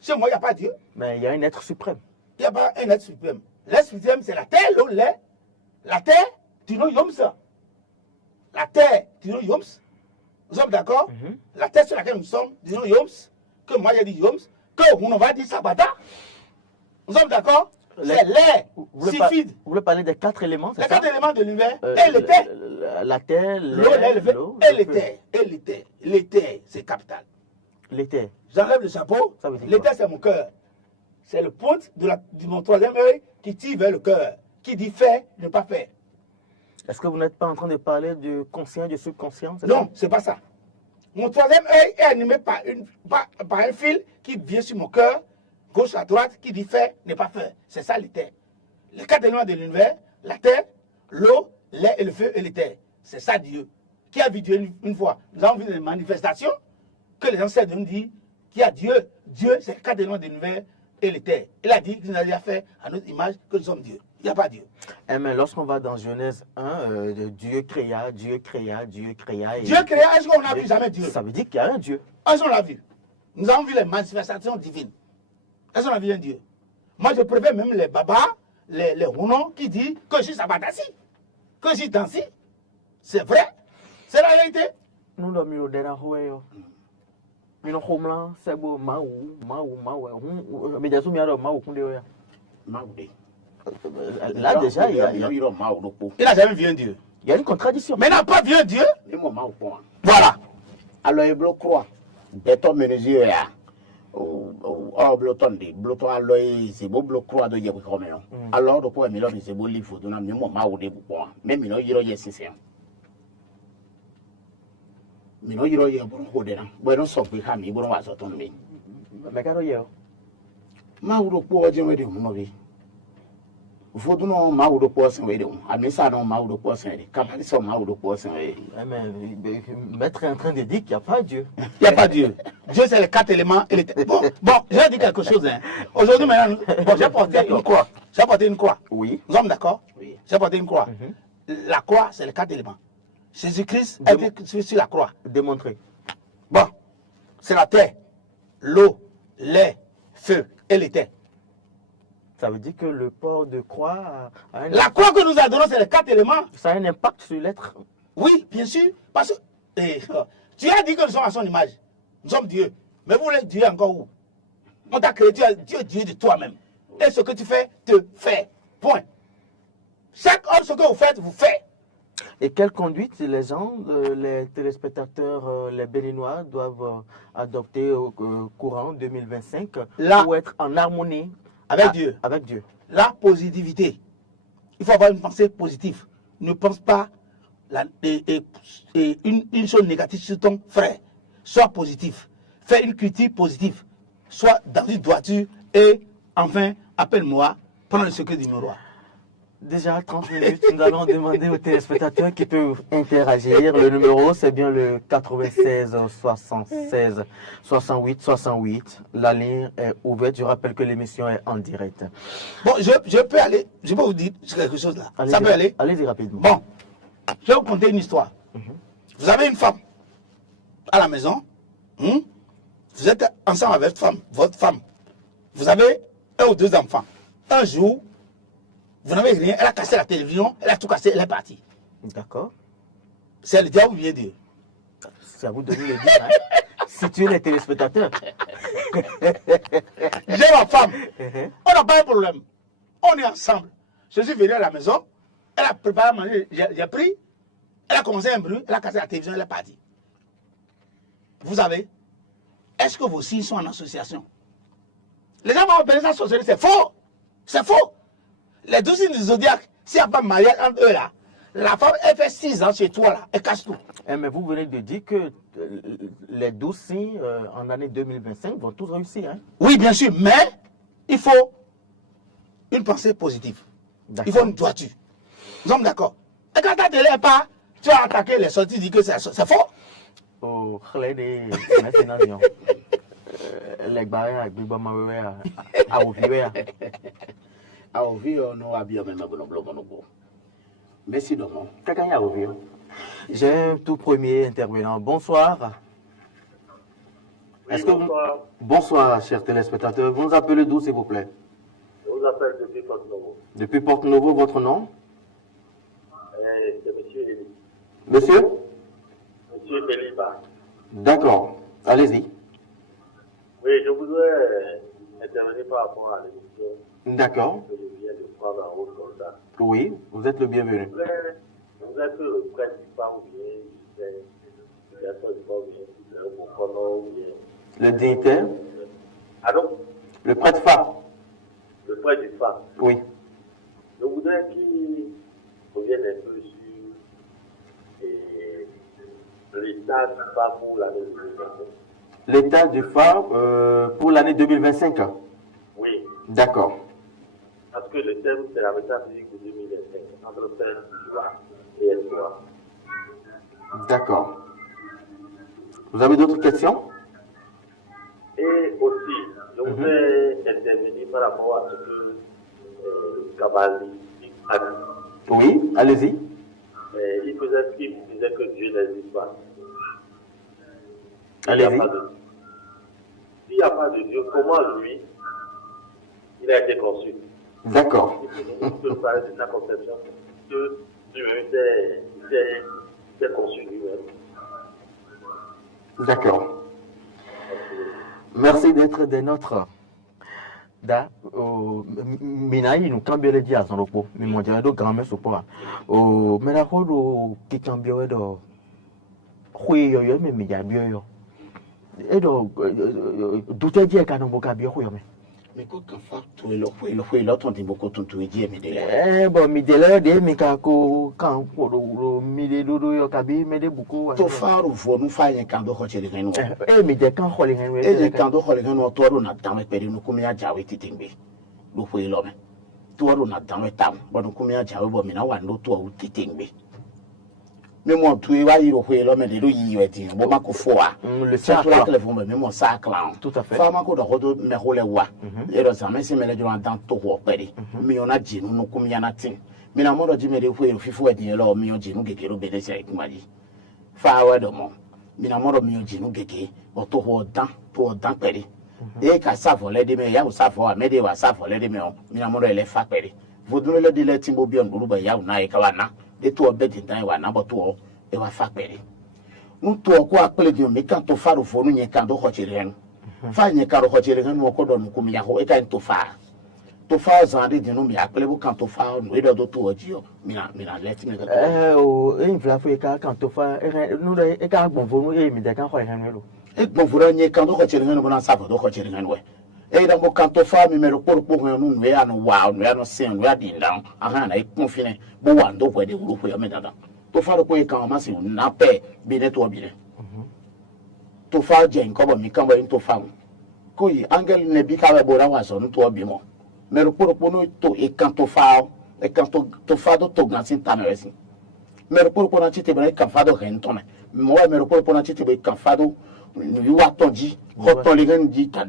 Chez moi, il n'y a pas Dieu. Mais il y a un être suprême. Il n'y a pas un être suprême. L'être suprême, c'est la terre, l'eau, l'air. La terre, tu nous yoms. La terre, tu nous yoms. Nous sommes d'accord? La terre sur laquelle nous sommes, disons yoms. Que moi, j'ai dit yoms. Que on va dire sabata. Nous sommes d'accord? C'est l'air, sifide. Vous voulez parler des 4 éléments? Les 4 éléments de l'univers et le terre. La terre, l'eau, l'air, et l'éther. Et l'éther. L'éther, c'est capital. L'éther. J'enlève le chapeau. L'éther, c'est mon cœur. C'est le point de mon troisième œil qui tire vers le cœur, qui dit faire, ne pas faire. Est-ce que vous n'êtes pas en train de parler du conscient et du subconscient? Non, c'est pas ça. Mon troisième œil est animé par un fil qui vient sur mon cœur, gauche à droite, qui dit faire, ne pas faire. C'est ça l'éther. Les 4 éléments de l'univers, la terre, l'eau, l'air et le feu et l'éther. C'est ça Dieu. Qui a vu Dieu une fois? Nous avons vu des manifestations que les ancêtres nous disent qu'il y a Dieu. Dieu, c'est les 4 éléments de l'univers et l'éther. Il a dit qu'il nous a déjà fait à notre image que nous sommes Dieu. Il n'y a pas Dieu. Mais lorsqu'on va dans Genèse 1, Dieu créa, Dieu créa, Dieu créa. Dieu créa, est-ce qu'on n'a vu jamais Dieu? Ça veut dire qu'il y a un Dieu. Est-ce qu'on l'a vu? Nous avons vu les manifestations divines. Est-ce qu'on a vu un Dieu? Moi, je préfère même les babas, les rounon qui disent que je suis sabatasi, que je suis dansi. C'est vrai. C'est la réalité. Nous l'avons mis au dernier jour. Nous avons c'est beau, mais il y a là déjà, il a jamais vu un Dieu. Il y a une contradiction. Mais il n'a pas vu un Dieu. Voilà. Alors, il y a croix. Béton menuisier. Oh, bloton, bloton, alors, c'est beau, bloc croix de Yébricomé. Alors, le point, il c'est beau livre, on a mis mon maou de bois. Même il y a 6 ans. Mais non, il y a un bon rodé. Bon, on s'en fait, il y a un autonomie. Mais quand il y a maou de bois, je vais dire, mon vie. Vous non maou de poisson et donc, à mes salons maou de poisson et capacité maou de poisson et. Mais maître est en train de dire qu'il n'y a pas Dieu. Il n'y a pas Dieu. Dieu, c'est les 4 éléments. Et les... Bon, je vais dire quelque chose. Hein. Aujourd'hui, maintenant, j'ai porté une croix. J'ai porté une croix. Oui. Nous sommes d'accord? Oui. J'ai porté une croix. La croix, c'est les 4 éléments. Jésus-Christ a été sur la croix. Démontré. Bon, c'est la terre, l'eau, l'air, feu et l'éther. Ça veut dire que le port de croix a un... La croix que nous a donnée, c'est les 4 éléments. Ça a un impact sur l'être. Oui, bien sûr. Parce que tu as dit que nous sommes à son image. Nous sommes Dieu. Mais vous voulez Dieu encore où? On t'a créé, tu es Dieu de toi-même. Et ce que tu fais, te fait. Point. Chaque homme, ce que vous faites, vous faites. Et quelle conduite les gens, les téléspectateurs, les Béninois doivent adopter au courant 2025 pour être en harmonie avec Dieu. Avec Dieu. La positivité. Il faut avoir une pensée positive. Ne pense pas une chose négative sur ton frère. Sois positif. Fais une critique positive. Sois dans une droiture et enfin, appelle-moi, prends le secret du miroir. Déjà 30 minutes, nous allons demander aux téléspectateurs qui peuvent interagir. Le numéro, c'est bien le 96 76 68 68. La ligne est ouverte. Je rappelle que l'émission est en direct. Bon, je peux aller, je peux vous dire quelque chose là. Ça peut aller? Allez-y rapidement. Bon, je vais vous conter une histoire. Vous avez une femme à la maison. Vous êtes ensemble avec votre femme. Vous avez 1 ou 2 enfants. Un jour, vous n'avez rien, elle a cassé la télévision, elle a tout cassé, elle est partie. D'accord. C'est le diable ou bien Dieu? C'est à vous de nous le dire. Hein? Si tu es les téléspectateurs. J'ai ma femme. On n'a pas un problème. On est ensemble. Je suis venu à la maison, elle a préparé à manger, j'ai pris, elle a commencé un bruit, elle a cassé la télévision, elle est partie. Vous savez, est-ce que vos signes sont en association? Les gens vont appeler ça sorcellerie, c'est faux. C'est faux. Les 12 signes du zodiaque, s'il n'y a pas de mariage entre eux là, La femme, elle fait 6 ans chez toi, là, elle casse tout. Mais vous venez de dire que les 12 signes en année 2025 vont tous réussir. Hein? Oui, bien sûr, mais il faut une pensée positive. Il faut une droiture. Nous sommes d'accord. Et quand tu ne l'es pas, tu vas attaquer les sorties, tu dis que c'est faux. Oh, les barrières avec Biba Mawe à Oviwe. À Oviwe, on a bien même un merci donc. J'ai un tout premier intervenant. Bonsoir. Oui, bonsoir. Bonsoir, chers téléspectateurs. Vous nous appelez d'où, s'il vous plaît? Je vous appelle depuis Porte-Novo. Depuis Porte-Novo, votre nom? C'est M. Eli. Monsieur? M. Eliba. D'accord. Allez-y. Oui, je voudrais intervenir par rapport à l'émission. D'accord. Que je viens de prendre en haut comme ça. Oui, vous êtes le bienvenu. Vous êtes le prêtre du pas ou bien, le directeur du pas ou bien, le confondant ou bien. Le dignitaire? Allô? Le prêtre phare? Le prêtre du pas. Oui. Je voudrais qu'il revienne un peu sur l'état du pas pour l'année 2025. L'état du phare pour l'année 2025? Oui. D'accord. Parce que le thème, c'est la métaphysique de 2025, entre Père, Joie et Espoir. D'accord. Vous avez d'autres questions? Et aussi, je voudrais intervenir par rapport à ce que Kabali a dit. Oui, allez-y. Il faisait ce qu'il disait que Dieu n'existe pas. Allez-y. S'il n'y a pas de Dieu, comment lui, il a été conçu? D'accord. Il peut parler de sa conception. Que lui-même s'est conçu lui-même. D'accord. Merci d'être des nôtres. Da, Minaï nous cambie le dia sans repos. Mais mon dieu, donc grand-mère se pourra. Mais la roue qui cambie de. Oui, yo, mais il y a bien. Et donc, d'où t'es dit qu'à nos vocabulaire, mais. Mais quand tu es là, tu es beaucoup de dire, mais bon, midela, des mikako, quand midelo, kabi, mais beaucoup. Tu fais ou nous faisons un candeau de rien. Mais des quand rolling, et les candeaux rolling, toi, on a dans les périodes, comme il y a déjà été tingé. Nous pouvons l'homme. Toi, on a dans les temps, bon, comme il y a déjà eu, mais now, on a toi, ou tingé. Mais moi, tu es là, il faut l'homme de lui, il bon, ma foi. Le sac, mais mon sac, tout à fait. Femme, de rodo, mais rolewa. Et le jamais, c'est mais dans tout au péri. Mais on a dit, nous, comme il y en a ting. Mais la mort de me faut il faut dire là, mais on dit, nous, que le bénéfice avec moi dit. Fa de mon. Mais la mort de me dit, nous, que, tout au dans péri. Et qu'à ça, voler des meilleurs, ça, faut m'aider à ça, voler des meilleurs. Mais la mort de les fa péri. Vous donnez le délai Timbo bien, Gouba Yauna et Kawana. De toi bête dans un abattoir et va faire périr. Nous, toi, quoi, appelé Dieu, mais quand tu fais au fond, nous n'y a qu'un dos rochérien. Fanya caro rochérien, nous, encore dans nous, comme il y a et quand tu fais. Tu fais un des nous, mais appelez-vous quand tu fais, nous, et d'autres tours, Dieu, mina, lettre, une flafouille quand tu fais, nous, et quand vous nous, mais quand on est et bon, vous n'avez qu'un dos rochérien, nous, on s'en va de rochérien, ouais. Et donc, quand tu fais, mais le corps pour nous, nous, à nous, wow, nous, à nous, c'est nous, à dindan, à rien, à confiné, bon, on doit des groupes, à mettre dedans. Tu fais le coup, et quand on n'a pas, bien, toi, bien. Tu fais, j'ai comme mi, quand tu fais. Kui, Angel ne bi kawe bora wa son, toi, bien. Mais le corps pour nous, et quand tu fais, et quand tu fais, tu t'as gagné ta mère. Mais le corps pour nous, tu t'es bien, quand fado, rien, ton. Moi, mais le corps pour nous, tu t'es bien, quand fado, nous, à ton dit, quand les gens dit, t'as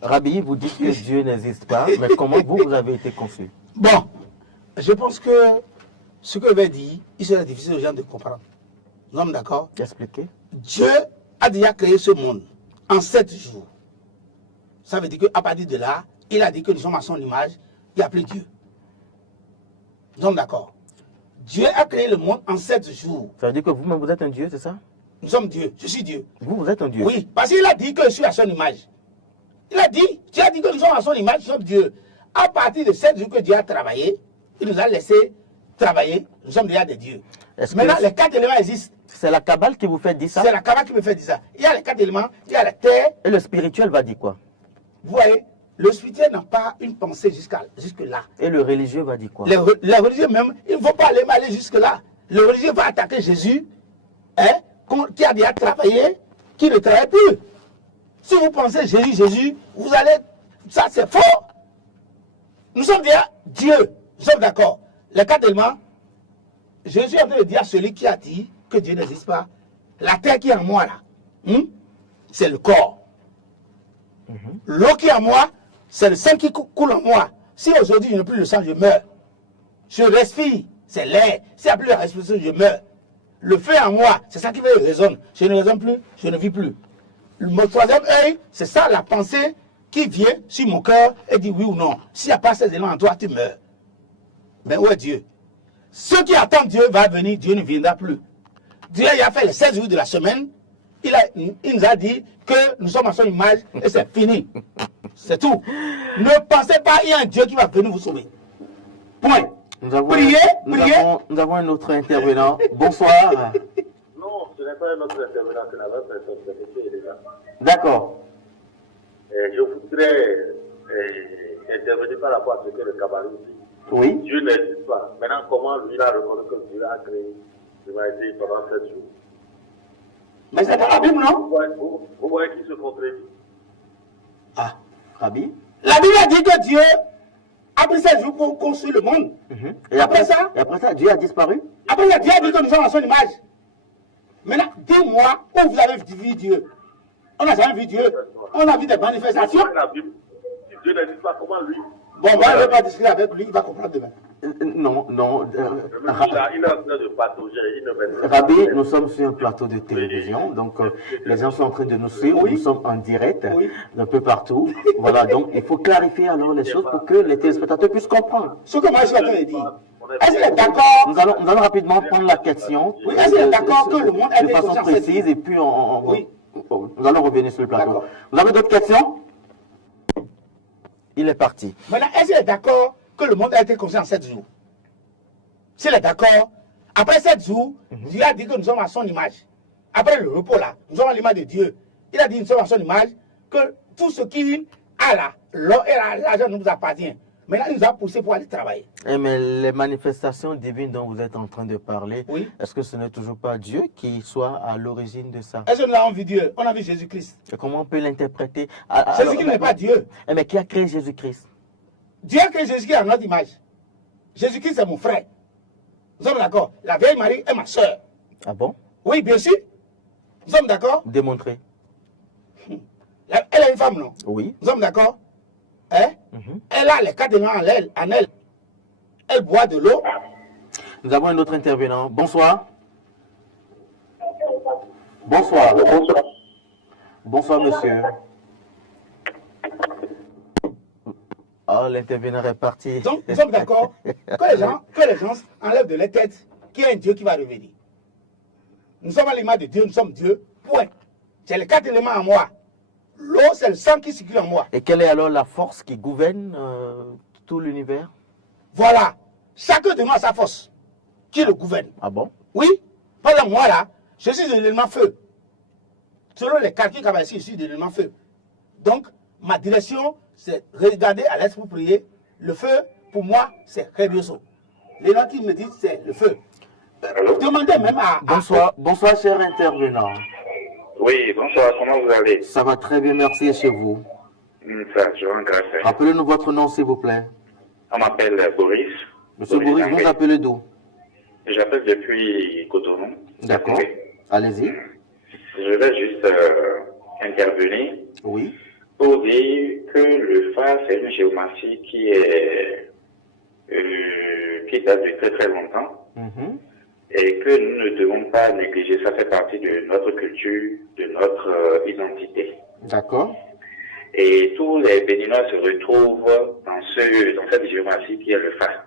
Rabbi, vous dites que Dieu n'existe pas, mais comment vous avez été conçu? Bon, je pense que ce que veut dire, il serait difficile aux gens de comprendre. Nous sommes d'accord? Expliquez. Dieu a déjà créé ce monde en 7 jours. Ça veut dire qu'à partir de là, il a dit que nous sommes à son image, il n'y a plus Dieu. Nous sommes d'accord? Dieu a créé le monde en 7 jours. Ça veut dire que vous-même, vous êtes un Dieu, c'est ça? Nous sommes Dieu, je suis Dieu. Vous êtes un Dieu? Oui, parce qu'il a dit que je suis à son image. Il a dit, Dieu a dit que nous sommes à son image, nous sommes Dieu. À partir de 7 jours que Dieu a travaillé, il nous a laissé travailler, nous sommes déjà des dieux. Maintenant, les 4 éléments existent. C'est la Kabbale qui vous fait dire ça? C'est la Kabbale qui me fait dire ça. Il y a les 4 éléments, il y a la terre. Et le spirituel va dire quoi? Vous voyez, Le spirituel n'a pas une pensée jusque-là. Et le religieux va dire quoi? Les religieux même, il ne faut pas aller jusque-là. Le religieux va attaquer Jésus, hein, qui a déjà travaillé, qui ne travaille plus. Si vous pensez Jésus, vous allez... Ça, c'est faux. Nous sommes déjà Dieu. Nous sommes d'accord. Les quatre éléments, Jésus est en train de dire à celui qui a dit que Dieu n'existe pas, la terre qui est en moi, là, c'est le corps. L'eau qui est en moi, c'est le sang qui coule en moi. Si aujourd'hui je n'ai plus le sang, je meurs. Je respire, c'est l'air. S'il n'y a plus de respiration, je meurs. Le feu en moi, c'est ça qui fait que je raisonne. Je ne raisonne plus, je ne vis plus. Mon troisième œil, c'est ça la pensée qui vient sur mon cœur et dit oui ou non. S'il n'y a pas ces éléments en toi, tu meurs. Mais où est Dieu? Ceux qui attendent Dieu va venir, Dieu ne viendra plus. Dieu il a fait les 16 jours de la semaine. Il nous a dit que nous sommes à son image et c'est fini. C'est tout. Ne pensez pas qu'il y a un Dieu qui va venir vous sauver. Point. Nous avons, Priez. Nous avons un autre intervenant. Bonsoir. Non, ce n'est pas un autre intervenant, c'est la même personne, c'est M. Elena. D'accord. Je voudrais intervenir par rapport à ce que le cabaret dit. Oui. Dieu n'existe pas. Maintenant, comment lui a reconnu que Dieu a créé l'humanité pendant 7 jours? Mais c'est dans la Bible, non? Vous voyez qui se contredit? Ah, Rabbi. La Bible a dit que Dieu a pris 7 jours pour construire le monde. Et après ça, Dieu a disparu? Après ça, Dieu a dit que nous sommes à son image. Maintenant, dis-moi où vous avez vu Dieu. On n'a jamais vu Dieu. On a vu des manifestations. La Bible, si Dieu n'existe pas, comment lui? Bon, moi, je ne vais pas discuter avec lui, il va comprendre demain. Non. Il est en train de patauger, il ne met pas. Rabbi, nous sommes sur un plateau de télévision, donc les gens sont en train de nous suivre, Oui. nous sommes en direct, Oui. un peu partout. Voilà, donc il faut clarifier alors les choses pour que les téléspectateurs puissent comprendre. Ce que moi, je suis en train de dire. Est-ce qu'il est d'accord? Nous allons rapidement prendre la question. Oui, est-ce qu'il est d'accord que le monde a de été façon conscient précise et puis Oui. nous allons revenir sur le plateau. D'accord. Vous avez d'autres questions? Il est parti. Maintenant, est-ce qu'il est d'accord que le monde a été conscient en 7 jours? S'il est d'accord, après 7 jours, Dieu a dit que nous sommes à son image. Après le repos là, nous sommes à l'image de Dieu. Il a dit que nous sommes à son image, que tout ce qu'il a là, l'or et l'argent nous appartient. Maintenant, il nous a poussé pour aller travailler. Mais les manifestations divines dont vous êtes en train de parler, Oui. est-ce que ce n'est toujours pas Dieu qui soit à l'origine de ça? Est-ce que nous avons vu Dieu? On a vu Jésus-Christ. Et comment on peut l'interpréter? Jésus-Christ n'est pas Dieu. Mais qui a créé Jésus-Christ? Dieu a créé Jésus-Christ à notre image. Jésus-Christ, c'est mon frère. Nous sommes d'accord. La vieille Marie est ma soeur. Ah bon? Oui, bien sûr. Nous sommes d'accord. Démontrez. Elle est une femme, non? Oui. Nous sommes d'accord. Hein? Elle a les 4 éléments en elle. Elle boit de l'eau. Nous avons un autre intervenant. Bonsoir. Bonsoir. Bonsoir, monsieur. Oh, l'intervenant est parti. Donc, nous sommes d'accord que les gens enlèvent de leur tête qu'il y a un Dieu qui va revenir. Nous sommes à l'image de Dieu, nous sommes Dieu. Point. C'est les 4 éléments en moi. L'eau, c'est le sang qui circule en moi. Et quelle est alors la force qui gouverne tout l'univers? Voilà. Chacun de nous a sa force qui le gouverne. Ah bon? Oui. Par exemple, moi là, je suis de l'élément feu. Selon les calculs qu'il y a ici, je suis de l'élément feu. Donc, ma direction, c'est regarder à l'est pour prier. Le feu, pour moi, c'est Rebioso. Les gens qui me disent, c'est le feu. Demandez même à... Bonsoir, cher intervenant. Oui, bonsoir, comment vous allez? Ça va très bien, merci, et chez vous? Ça, je vous remercie. Rappelez-nous votre nom, s'il vous plaît. On m'appelle Boris. Monsieur Boris, vous appelez d'où? J'appelle depuis Cotonou. D'accord. Allez-y. Je vais juste intervenir Oui. pour dire que le phare, c'est une géomatie qui date de très très longtemps. Et que nous ne devons pas négliger. Ça fait partie de notre culture, de notre identité. D'accord. Et tous les Béninois se retrouvent dans cette géographie qui est le phare.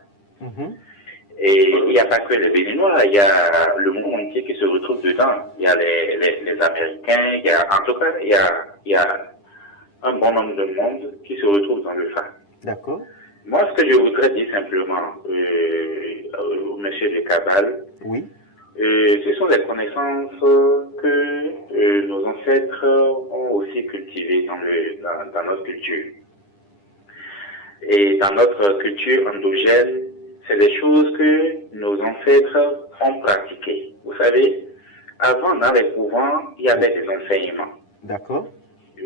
Et il n'y a pas que les Béninois, il y a le monde entier qui se retrouve dedans. Il y a les Américains, en tout cas, il y a un bon nombre de monde qui se retrouve dans le phare. D'accord. Moi, ce que je voudrais dire simplement au monsieur de Cabal, oui. Ce sont des connaissances que nos ancêtres ont aussi cultivées dans notre culture. Et dans notre culture endogène, c'est des choses que nos ancêtres ont pratiquées. Vous savez, avant, dans les couvents, il y avait des enseignements. D'accord.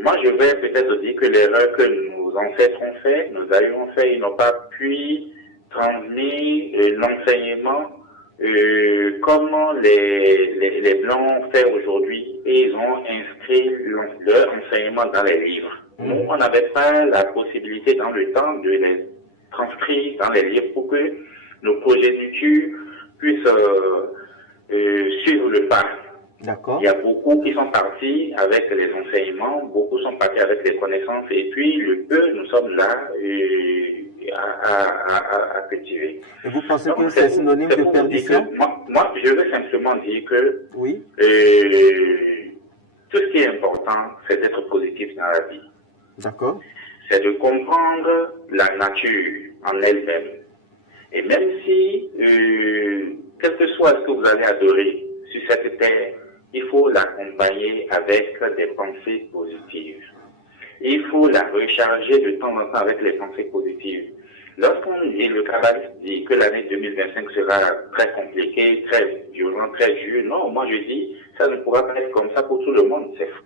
Moi, je vais peut-être dire que l'erreur que nos ancêtres ont fait, nos aïeux ont fait, ils n'ont pas pu transmettre l'enseignement comme les Blancs ont fait aujourd'hui. Et ils ont inscrit leur enseignement dans les livres. Nous, on n'avait pas la possibilité dans le temps de les transcrire dans les livres pour que nos progénitures puissent suivre le pas. D'accord. Il y a beaucoup qui sont partis avec les enseignements, beaucoup sont partis avec les connaissances, et puis le peu, nous sommes là à cultiver. Et vous pensez Donc, que c'est synonyme de perdition? Moi, je veux simplement dire que Oui. tout ce qui est important, c'est d'être positif dans la vie. D'accord. C'est de comprendre la nature en elle-même. Et même si, quel que soit ce que vous allez adorer sur cette terre, il faut l'accompagner avec des pensées positives. Il faut la recharger de temps en temps avec les pensées positives. Lorsqu'on dit, le kabbaliste dit que l'année 2025 sera très compliquée, très violent, très dur, non, moi je dis, ça ne pourra pas être comme ça pour tout le monde, c'est fou.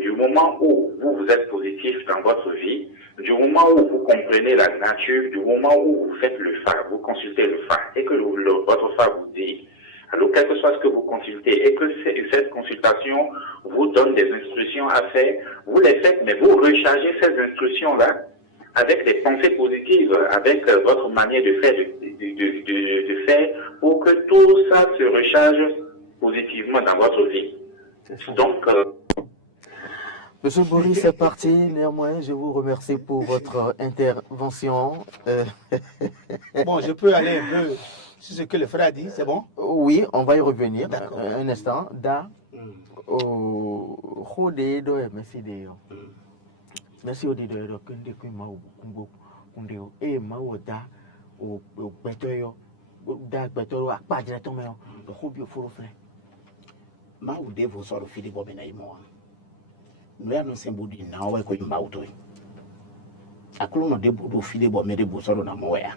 Du moment où vous êtes positif dans votre vie, du moment où vous comprenez la nature, du moment où vous faites le phare, vous consultez le phare, et que votre phare vous dit, alors quel que soit ce que vous consultez, et que cette consultation vous donne des instructions à faire, vous les faites, mais vous rechargez ces instructions-là avec des pensées positives, avec votre manière de faire, de faire, pour que tout ça se recharge positivement dans votre vie. Donc, Monsieur Boris, c'est parti. Néanmoins, je vous remercie pour votre intervention. Bon, je peux aller un peu sur ce que le frère a dit, c'est bon? Oui, on va y revenir. D'accord. Un instant. Da. Merci au dieu de kunde kumau kumbo kundeo e mau da o betoyo da betoyo akpa directement yo do hobio foro fle ma u devo soro fili bo mena imo no ya no sembo di na o ko imba uto akulu no debo do fili bo me debo soro na mo ya.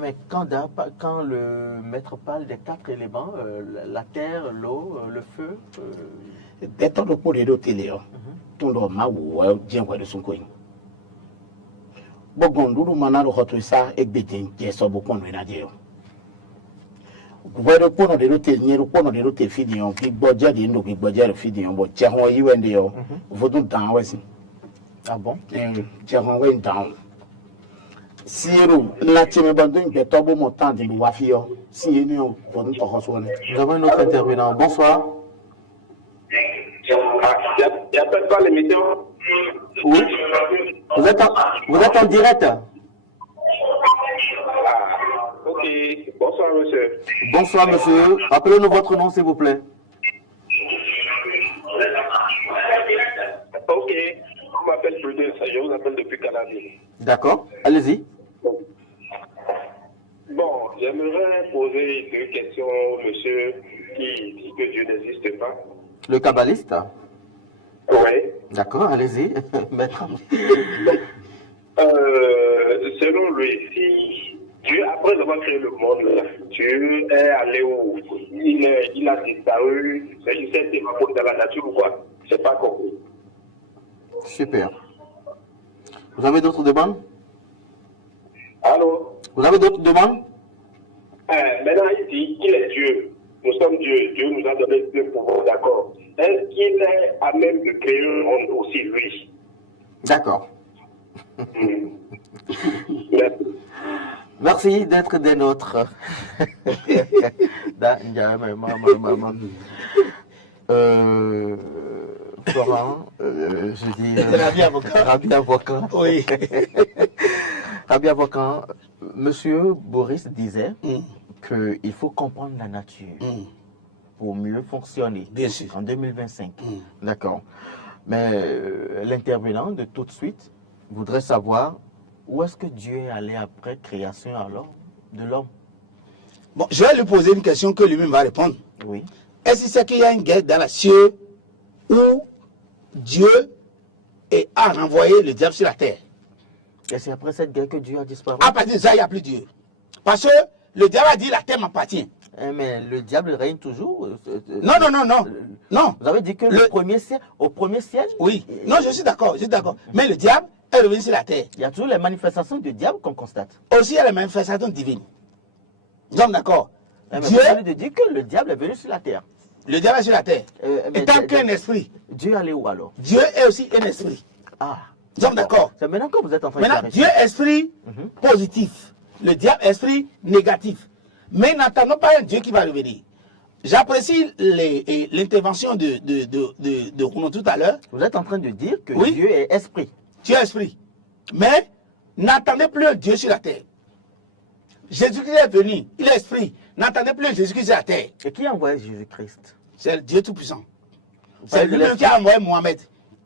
Mais quand le maître parle des 4 éléments, la terre, l'eau, le feu, Beto do po do tele yo tondo ma wo jengwa de sunko yin bogon duru manaro hoto sa egbetin je so bo kono ina je yo gwedo pono de rote nyeru pono de rote fidi yon bi gboje de ndo bi gboje fidi yon bo je hon yi wende yo vodun dan wesi. Ah bon? Je hon wen dan siru la teme bandun beto bo montant de wafi yo si yeni yo vodun to hoso ne. Nous avons un autre intervenant. Bonsoir. Il n'y a pas l'émission. Oui. Vous êtes en direct. Ok. Bonsoir, monsieur. Bonsoir, monsieur. Appelez-nous votre nom, s'il vous plaît. Ok. Je m'appelle Prudence. Je vous appelle depuis Canada. D'accord. Allez-y. Bon, j'aimerais poser 2 questions au monsieur qui dit que Dieu n'existe pas. Le kabbaliste. Oui. D'accord, allez-y. Maître. Selon lui, si Dieu, après avoir créé le monde, Dieu est allé où? Il a disparu, c'est une certaine faute dans la nature ou quoi? C'est pas compris. Super. Vous avez d'autres demandes? Allô? Vous avez d'autres demandes? Maintenant, il dit qu'il est Dieu. Nous sommes Dieu. Dieu nous a donné le pouvoir, d'accord. Est-ce qu'il est à même de créer un monde aussi, lui? D'accord. Merci. Merci d'être des nôtres. Florent, je dis Rabi Avocat. Oui. Rabi Avocat, monsieur Boris disait qu'il faut comprendre la nature pour mieux fonctionner. Bien sûr. En 2025. D'accord. Mais l'intervenant de tout de suite voudrait savoir où est-ce que Dieu est allé après création alors de l'homme. Bon, je vais lui poser une question que lui-même va répondre. Oui. Est-ce que c'est qu'il y a une guerre dans la cieux où Dieu et a renvoyé le diable sur la terre. Et c'est après cette guerre que Dieu a disparu. À partir de ça, il n'y a plus Dieu. Parce que le diable a dit la terre m'appartient. Mais le diable règne toujours. Non. Non. Vous avez dit que au premier ciel, Oui. Non, je suis d'accord, Mais le diable est revenu sur la terre. il y a toujours les manifestations du diable qu'on constate. Aussi, il y a les manifestations divines. Nous sommes d'accord. Mais Dieu, vous avez dit que le diable est venu sur la terre. le diable est sur la terre. Mais Étant qu'un esprit, Dieu allait où alors? Dieu est aussi un esprit. Ah. Nous sommes d'accord. C'est maintenant que vous êtes en train de Maintenant, Dieu est esprit positif. Le diable est esprit négatif. Mais n'attendons pas un Dieu qui va revenir. J'apprécie l'intervention de Rounon tout à l'heure. Vous êtes en train de dire que Oui. Dieu est esprit. Dieu est esprit. Mais n'attendez plus un Dieu sur la terre. Jésus-Christ est venu. Il est esprit. N'attendez plus un Jésus-Christ sur la terre. Et qui a envoyé Jésus-Christ? C'est le Dieu Tout-Puissant. C'est parlez de lui-même qui a envoyé Mohamed.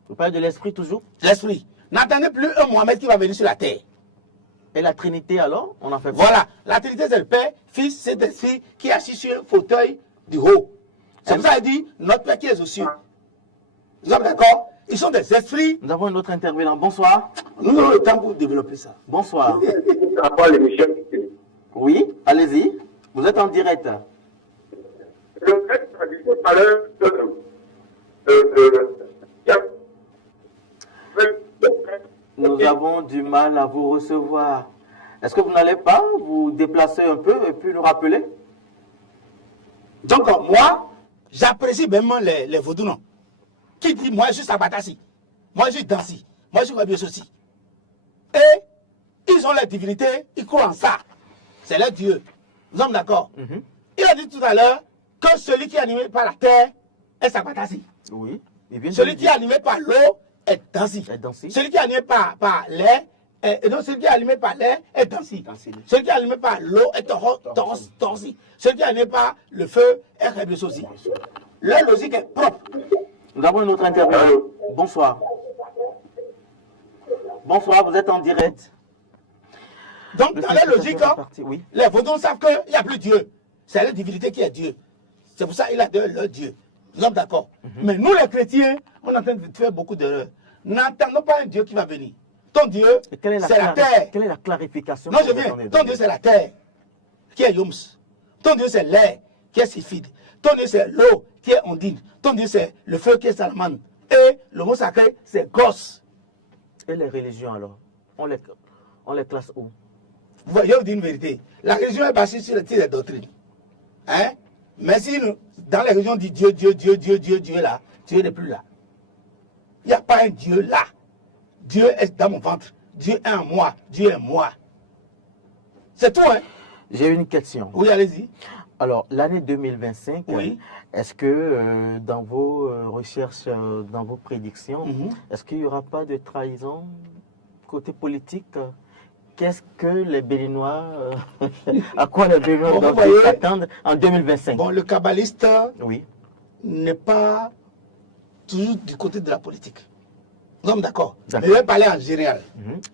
Vous parlez de l'esprit toujours? L'esprit. N'attendez plus un Mohamed qui va venir sur la terre. Et la Trinité alors? On en fait quoi? Voilà. La Trinité, c'est le Père, Fils, Saint-Esprit qui est assis sur un fauteuil du haut. C'est pour ça qu'il dit notre Père qui est aux cieux. Nous sommes d'accord? Ils sont des esprits. Nous avons un autre intervenant. Bonsoir. Nous avons le temps pour développer ça. Bonsoir. Par rapport à l'émission, Oui, allez-y. Vous êtes en direct. le fait a dit tout à l'heure Nous avons du mal à vous recevoir. Est-ce que vous n'allez pas vous déplacer un peu et puis nous rappeler? Donc, moi, j'apprécie vraiment les vaudous, qui dit, moi, je suis Sabatasi, moi, je suis Dansi, moi, je suis Rabiososi. Et ils ont la divinité, ils croient en ça. C'est leur Dieu. Nous sommes d'accord. Il a dit tout à l'heure que celui qui est animé par la terre est Sabatasi. Oui. Il vient de Celui le qui est dire. animé par l'eau est Dansi. Est Dansi. Celui qui est animé par l'air, celui qui est animé par l'air est Dansi. Celui qui est animé par l'eau est Torsi. Celui qui est animé par le feu est Rabiososi. Leur logique est propre. Nous avons un autre intervenant. Bonsoir. Bonsoir, vous êtes en direct. Donc, Le dans la logique, téléspectateur est parti, oui. les vaudous savent qu'il n'y a plus Dieu. C'est la divinité qui est Dieu. C'est pour ça qu'il a leur Dieu. Nous sommes d'accord. Mais nous, les chrétiens, on est en train de faire beaucoup d'erreurs. N'attendons pas un Dieu qui va venir. Ton Dieu, Et quelle est c'est la terre. Quelle est la clarification? Non, que je vous viens. attendez de Ton Dieu, c'est la terre, qui est Yoms. Ton Dieu, c'est l'air, qui est Siphide. Ton Dieu, c'est l'eau, qui est Ondine. Ton Dieu, c'est le feu, qui est Salamane. Et le mot sacré, c'est Gosse. Et les religions alors? On les classe où? Vous voyez, je vous dis une vérité. La religion est basée sur les doctrines. Hein? Mais si nous, dans les religions, on dit Dieu, là, Dieu n'est plus là. Il n'y a pas un Dieu là. Dieu est dans mon ventre. Dieu est en moi. Dieu est moi. C'est tout, hein? J'ai une question. Oui, allez-y. Alors, l'année 2025, Oui. est-ce que dans vos recherches, dans vos prédictions, est-ce qu'il n'y aura pas de trahison côté politique? Qu'est-ce que les Béninois, à quoi les Béninois Bon, doivent vous voyez, s'attendre en 2025? Bon, le kabbaliste Oui. n'est pas toujours du côté de la politique. Nous sommes d'accord. Mais D'accord. je vais parler en général.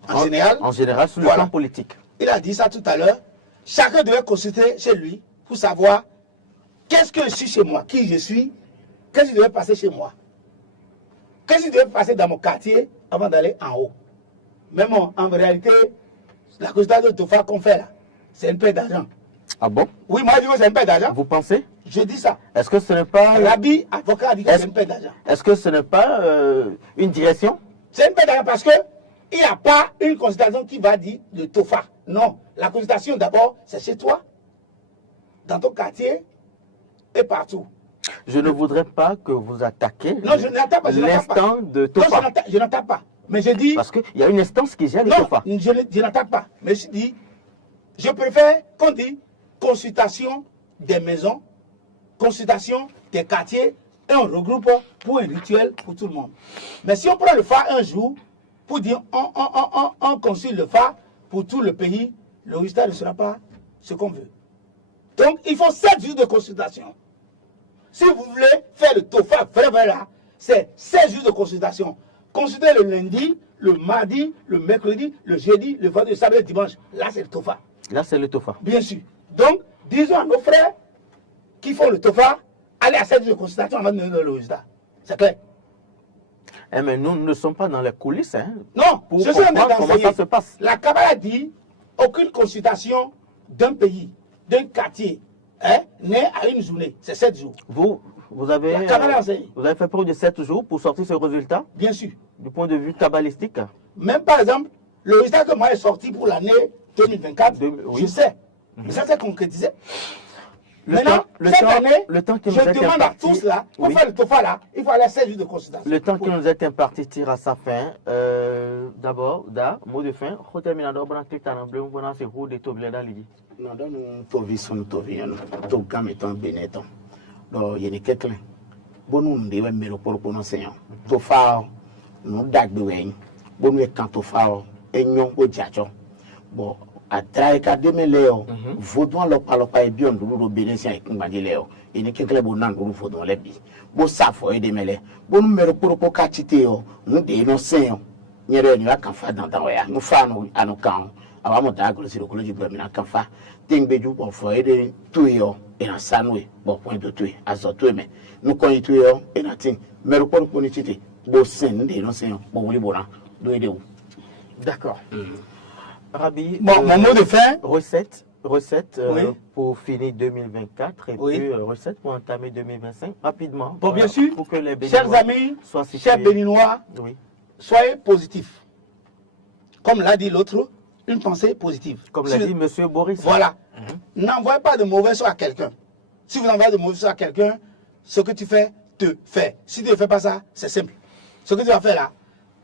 En général, sur le voilà. plan politique. Il a dit ça tout à l'heure. Chacun devait consulter chez lui pour savoir qu'est-ce que je suis chez moi, qui je suis, qu'est-ce qui devait passer chez moi, qu'est-ce qui devait passer dans mon quartier avant d'aller en haut. Mais bon, en réalité, la consultation de Tofa qu'on fait là, c'est une paire d'argent. Ah bon? Oui, moi je dis que c'est une paire d'argent. Vous pensez? Je dis ça. Est-ce que ce n'est pas... Rabbi, avocat, a dit que c'est une paire d'argent. Est-ce que ce n'est pas une direction? C'est une paire d'argent parce que il n'y a pas une consultation qui va dire de Tofa. Non, la consultation d'abord, c'est chez toi, dans ton quartier et partout. Je ne voudrais pas que vous attaquiez Non, je n'attaque pas. l'instant de Tofa. Non, je n'attaque pas. Mais je dis... Parce qu'il y a une instance qui gère le Non, Tofa. je n'attaque pas. Mais je dis, je préfère qu'on dise consultation des maisons, consultation des quartiers, et on regroupe pour un rituel pour tout le monde. Mais si on prend le phare un jour, pour dire on consulte le phare pour tout le pays, le résultat ne sera pas ce qu'on veut. Donc, il faut 7 jours de consultation. Si vous voulez faire le Tofa vrai là, c'est 16 jours de consultation. Consultez le lundi, le mardi, le mercredi, le jeudi, le vendredi, le samedi, le dimanche. Là, c'est le Tofa. Là, c'est le Tofa. Bien sûr. Donc, disons à nos frères qui font le Tofa, allez à 7 jours de consultation avant de donner le résultat. C'est clair. Eh, mais nous ne sommes pas dans les coulisses. Hein, Non, pour je suis en train comprendre comment d'enseigner. ça se passe. La Kabbalah dit aucune consultation d'un pays, d'un quartier, hein, n'est à une journée. C'est 7 jours. Vous avez La Kabbalah enseigne. vous avez fait preuve de 7 jours pour sortir ce résultat Bien sûr. du point de vue kabbalistique. Même par exemple, le résultat que moi est sorti pour l'année 2024, Oui. je sais. Mais ça s'est concrétisé. Le Maintenant, temps- le cette temps- année, le temps qui je nous est demande à imparti, tous là, pour oui. faire le TOFA là, il faut aller à 16 jours de consultation. Le temps qui nous est imparti tire à sa fin. D'abord, mot de fin. Non, donc nous tovi son tovi to game ton beneton. Do yeni kekle. Bonu ndiwe mero pour no seyon. To fa no dagbe wen. Bonu e kan to fa enyon o jacho. Bon, a trai ka demele o. Vodon lopa e bion dulu do benesia e kungbadile o. Yeni kekle bonan dulu vodon lebi. Bo safo e demele. Bonu mero pour ka chite o. No de no seyon. Nyere ni kan fa dan ya. No fa no anu kan. Awamo daglo si lokoloji bro mi na kan fa. Tingbeju pour faire de tuyo et en sanwe bon point de tuer azoto me nous quand tuyo et na tin mais pour politique bo sen de non sen bon wuli boran do ede ou. D'accord. Rabbi, Bon, mon mot de fin, recette Oui. pour finir 2024 et Oui. puis recette pour entamer 2025 rapidement. bon, bien sûr, Pour que les chers Béninois amis, soient situés. chers Béninois, Oui. soyez positifs. Comme l'a dit l'autre, une pensée positive. Comme l'a Si- dit M. Boris. Voilà. N'envoie pas de mauvais choses à quelqu'un. Si vous envoyez de mauvais choses à quelqu'un, ce que tu fais, te fait. Si tu ne fais pas ça, c'est simple. Ce que tu vas faire là,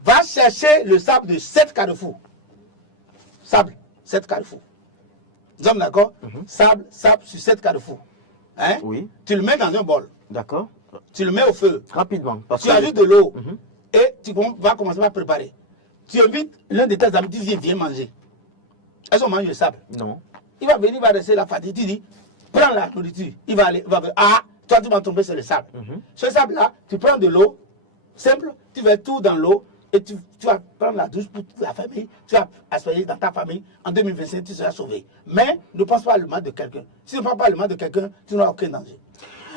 va chercher le sable de 7 carrefours. Sable, 7 carrefours. Nous sommes d'accord? Sable sur 7 carrefours. Hein? Oui. Tu le mets dans un bol. D'accord. Tu le mets au feu. Rapidement. Parce Tu que ajoutes de l'eau. Et tu vas commencer à préparer. Tu invites l'un de tes amis, tu dis, viens manger. Est-ce qu'on mange le sable? Non. Il va venir, il va rester la fatigue. Tu dis, prends la nourriture. Il va aller, il va venir. Ah, toi, tu vas tomber sur le sable. Ce sable-là, tu prends de l'eau, simple, tu mets tout dans l'eau et tu vas prendre la douche pour toute la famille. Tu vas asperger dans ta famille. En 2025, tu seras sauvé. Mais ne pense pas le mal de quelqu'un. Si tu ne prends pas le mal de quelqu'un, tu n'auras aucun danger.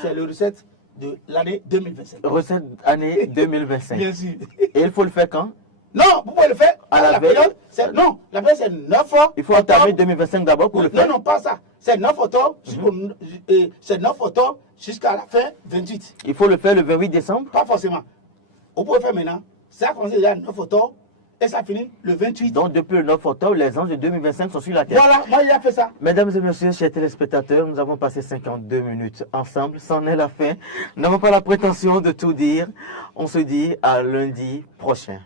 C'est le recette de l'année 2025. Recette année 2025. Bien sûr. Et il faut le faire quand? Non, vous pouvez le faire À à la la veille. période. Non, la période c'est 9 ans. Il faut entamer 2025 d'abord pour le faire. Non, non, pas ça. C'est 9 octobre c'est 9 octobre jusqu'à la fin 28. Il faut le faire le 28 décembre. Pas forcément. Vous pouvez faire maintenant. Ça a commencé déjà le 9 octobre et ça finit le 28. Donc depuis le 9 octobre, les anges de 2025 sont sur la terre. Voilà, moi il a fait ça. Mesdames et messieurs, chers téléspectateurs, nous avons passé 52 minutes ensemble. C'en est la fin. Nous n'avons pas la prétention de tout dire. On se dit à lundi prochain.